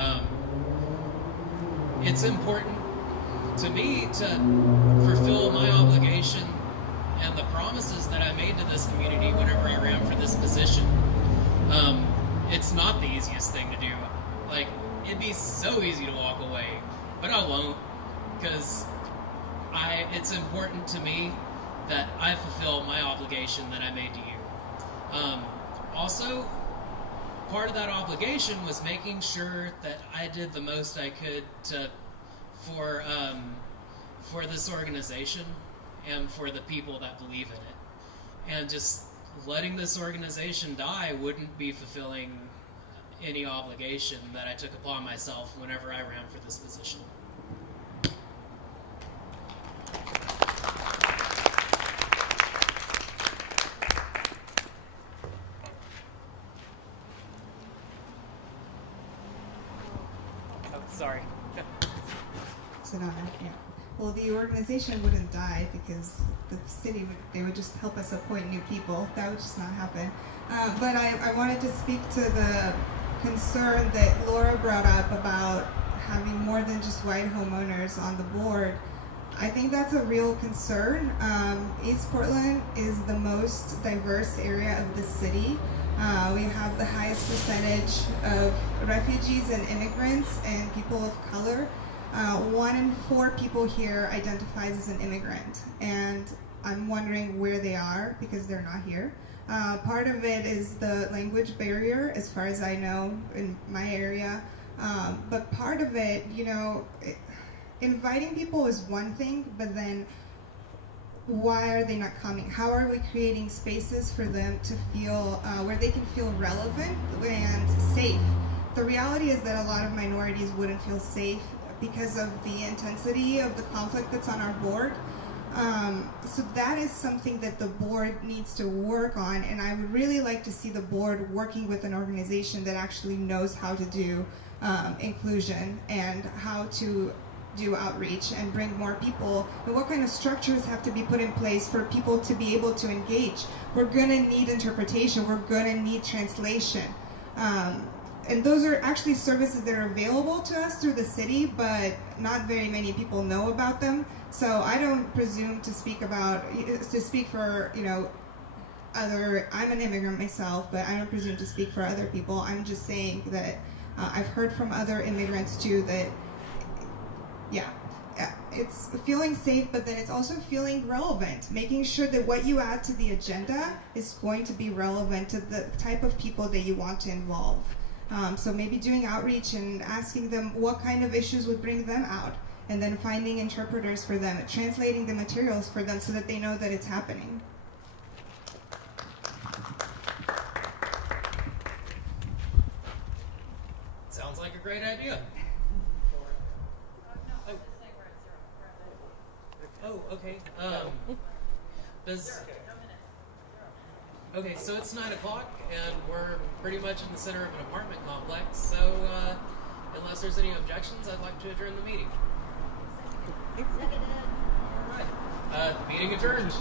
it's important to me to fulfill my obligation and the promises that I made to this community whenever I ran for this position. It's not the easiest thing to do. Like, it'd be so easy to walk away, but I won't, because it's important to me that I fulfill my obligation that I made to you. Also, part of that obligation was making sure that I did the most I could for this organization and for the people that believe in it. And just letting this organization die wouldn't be fulfilling any obligation that I took upon myself whenever I ran for this position. Oh, sorry. So no, yeah. Well, the organization wouldn't die because the city they would just help us appoint new people. That would just not happen. But I wanted to speak to the concern that Laura brought up about having more than just white homeowners on the board. I think that's a real concern. East Portland is the most diverse area of the city. We have the highest percentage of refugees and immigrants and people of color. 1 in 4 people here identifies as an immigrant, and I'm wondering where they are because they're not here. Part of it is the language barrier, as far as I know, in my area. But part of it, inviting people is one thing, but then why are they not coming? How are we creating spaces for them to feel, where they can feel relevant and safe? The reality is that a lot of minorities wouldn't feel safe because of the intensity of the conflict that's on our board. So that is something that the board needs to work on, and I would really like to see the board working with an organization that actually knows how to do inclusion and how to do outreach and bring more people, and what kind of structures have to be put in place for people to be able to engage. We're going to need interpretation, we're going to need translation. And those are actually services that are available to us through the city, but not very many people know about them. So I don't presume to speak for, I'm an immigrant myself, but I don't presume to speak for other people. I'm just saying that I've heard from other immigrants too that, it's feeling safe, but then it's also feeling relevant, making sure that what you add to the agenda is going to be relevant to the type of people that you want to involve. So maybe doing outreach and asking them what kind of issues would bring them out, and then finding interpreters for them, translating the materials for them so that they know that it's happening. Sounds like a great idea. Oh, okay. Okay, so it's 9 o'clock, and we're pretty much in the center of an apartment complex, so unless there's any objections, I'd like to adjourn the meeting. All right. Meeting adjourned.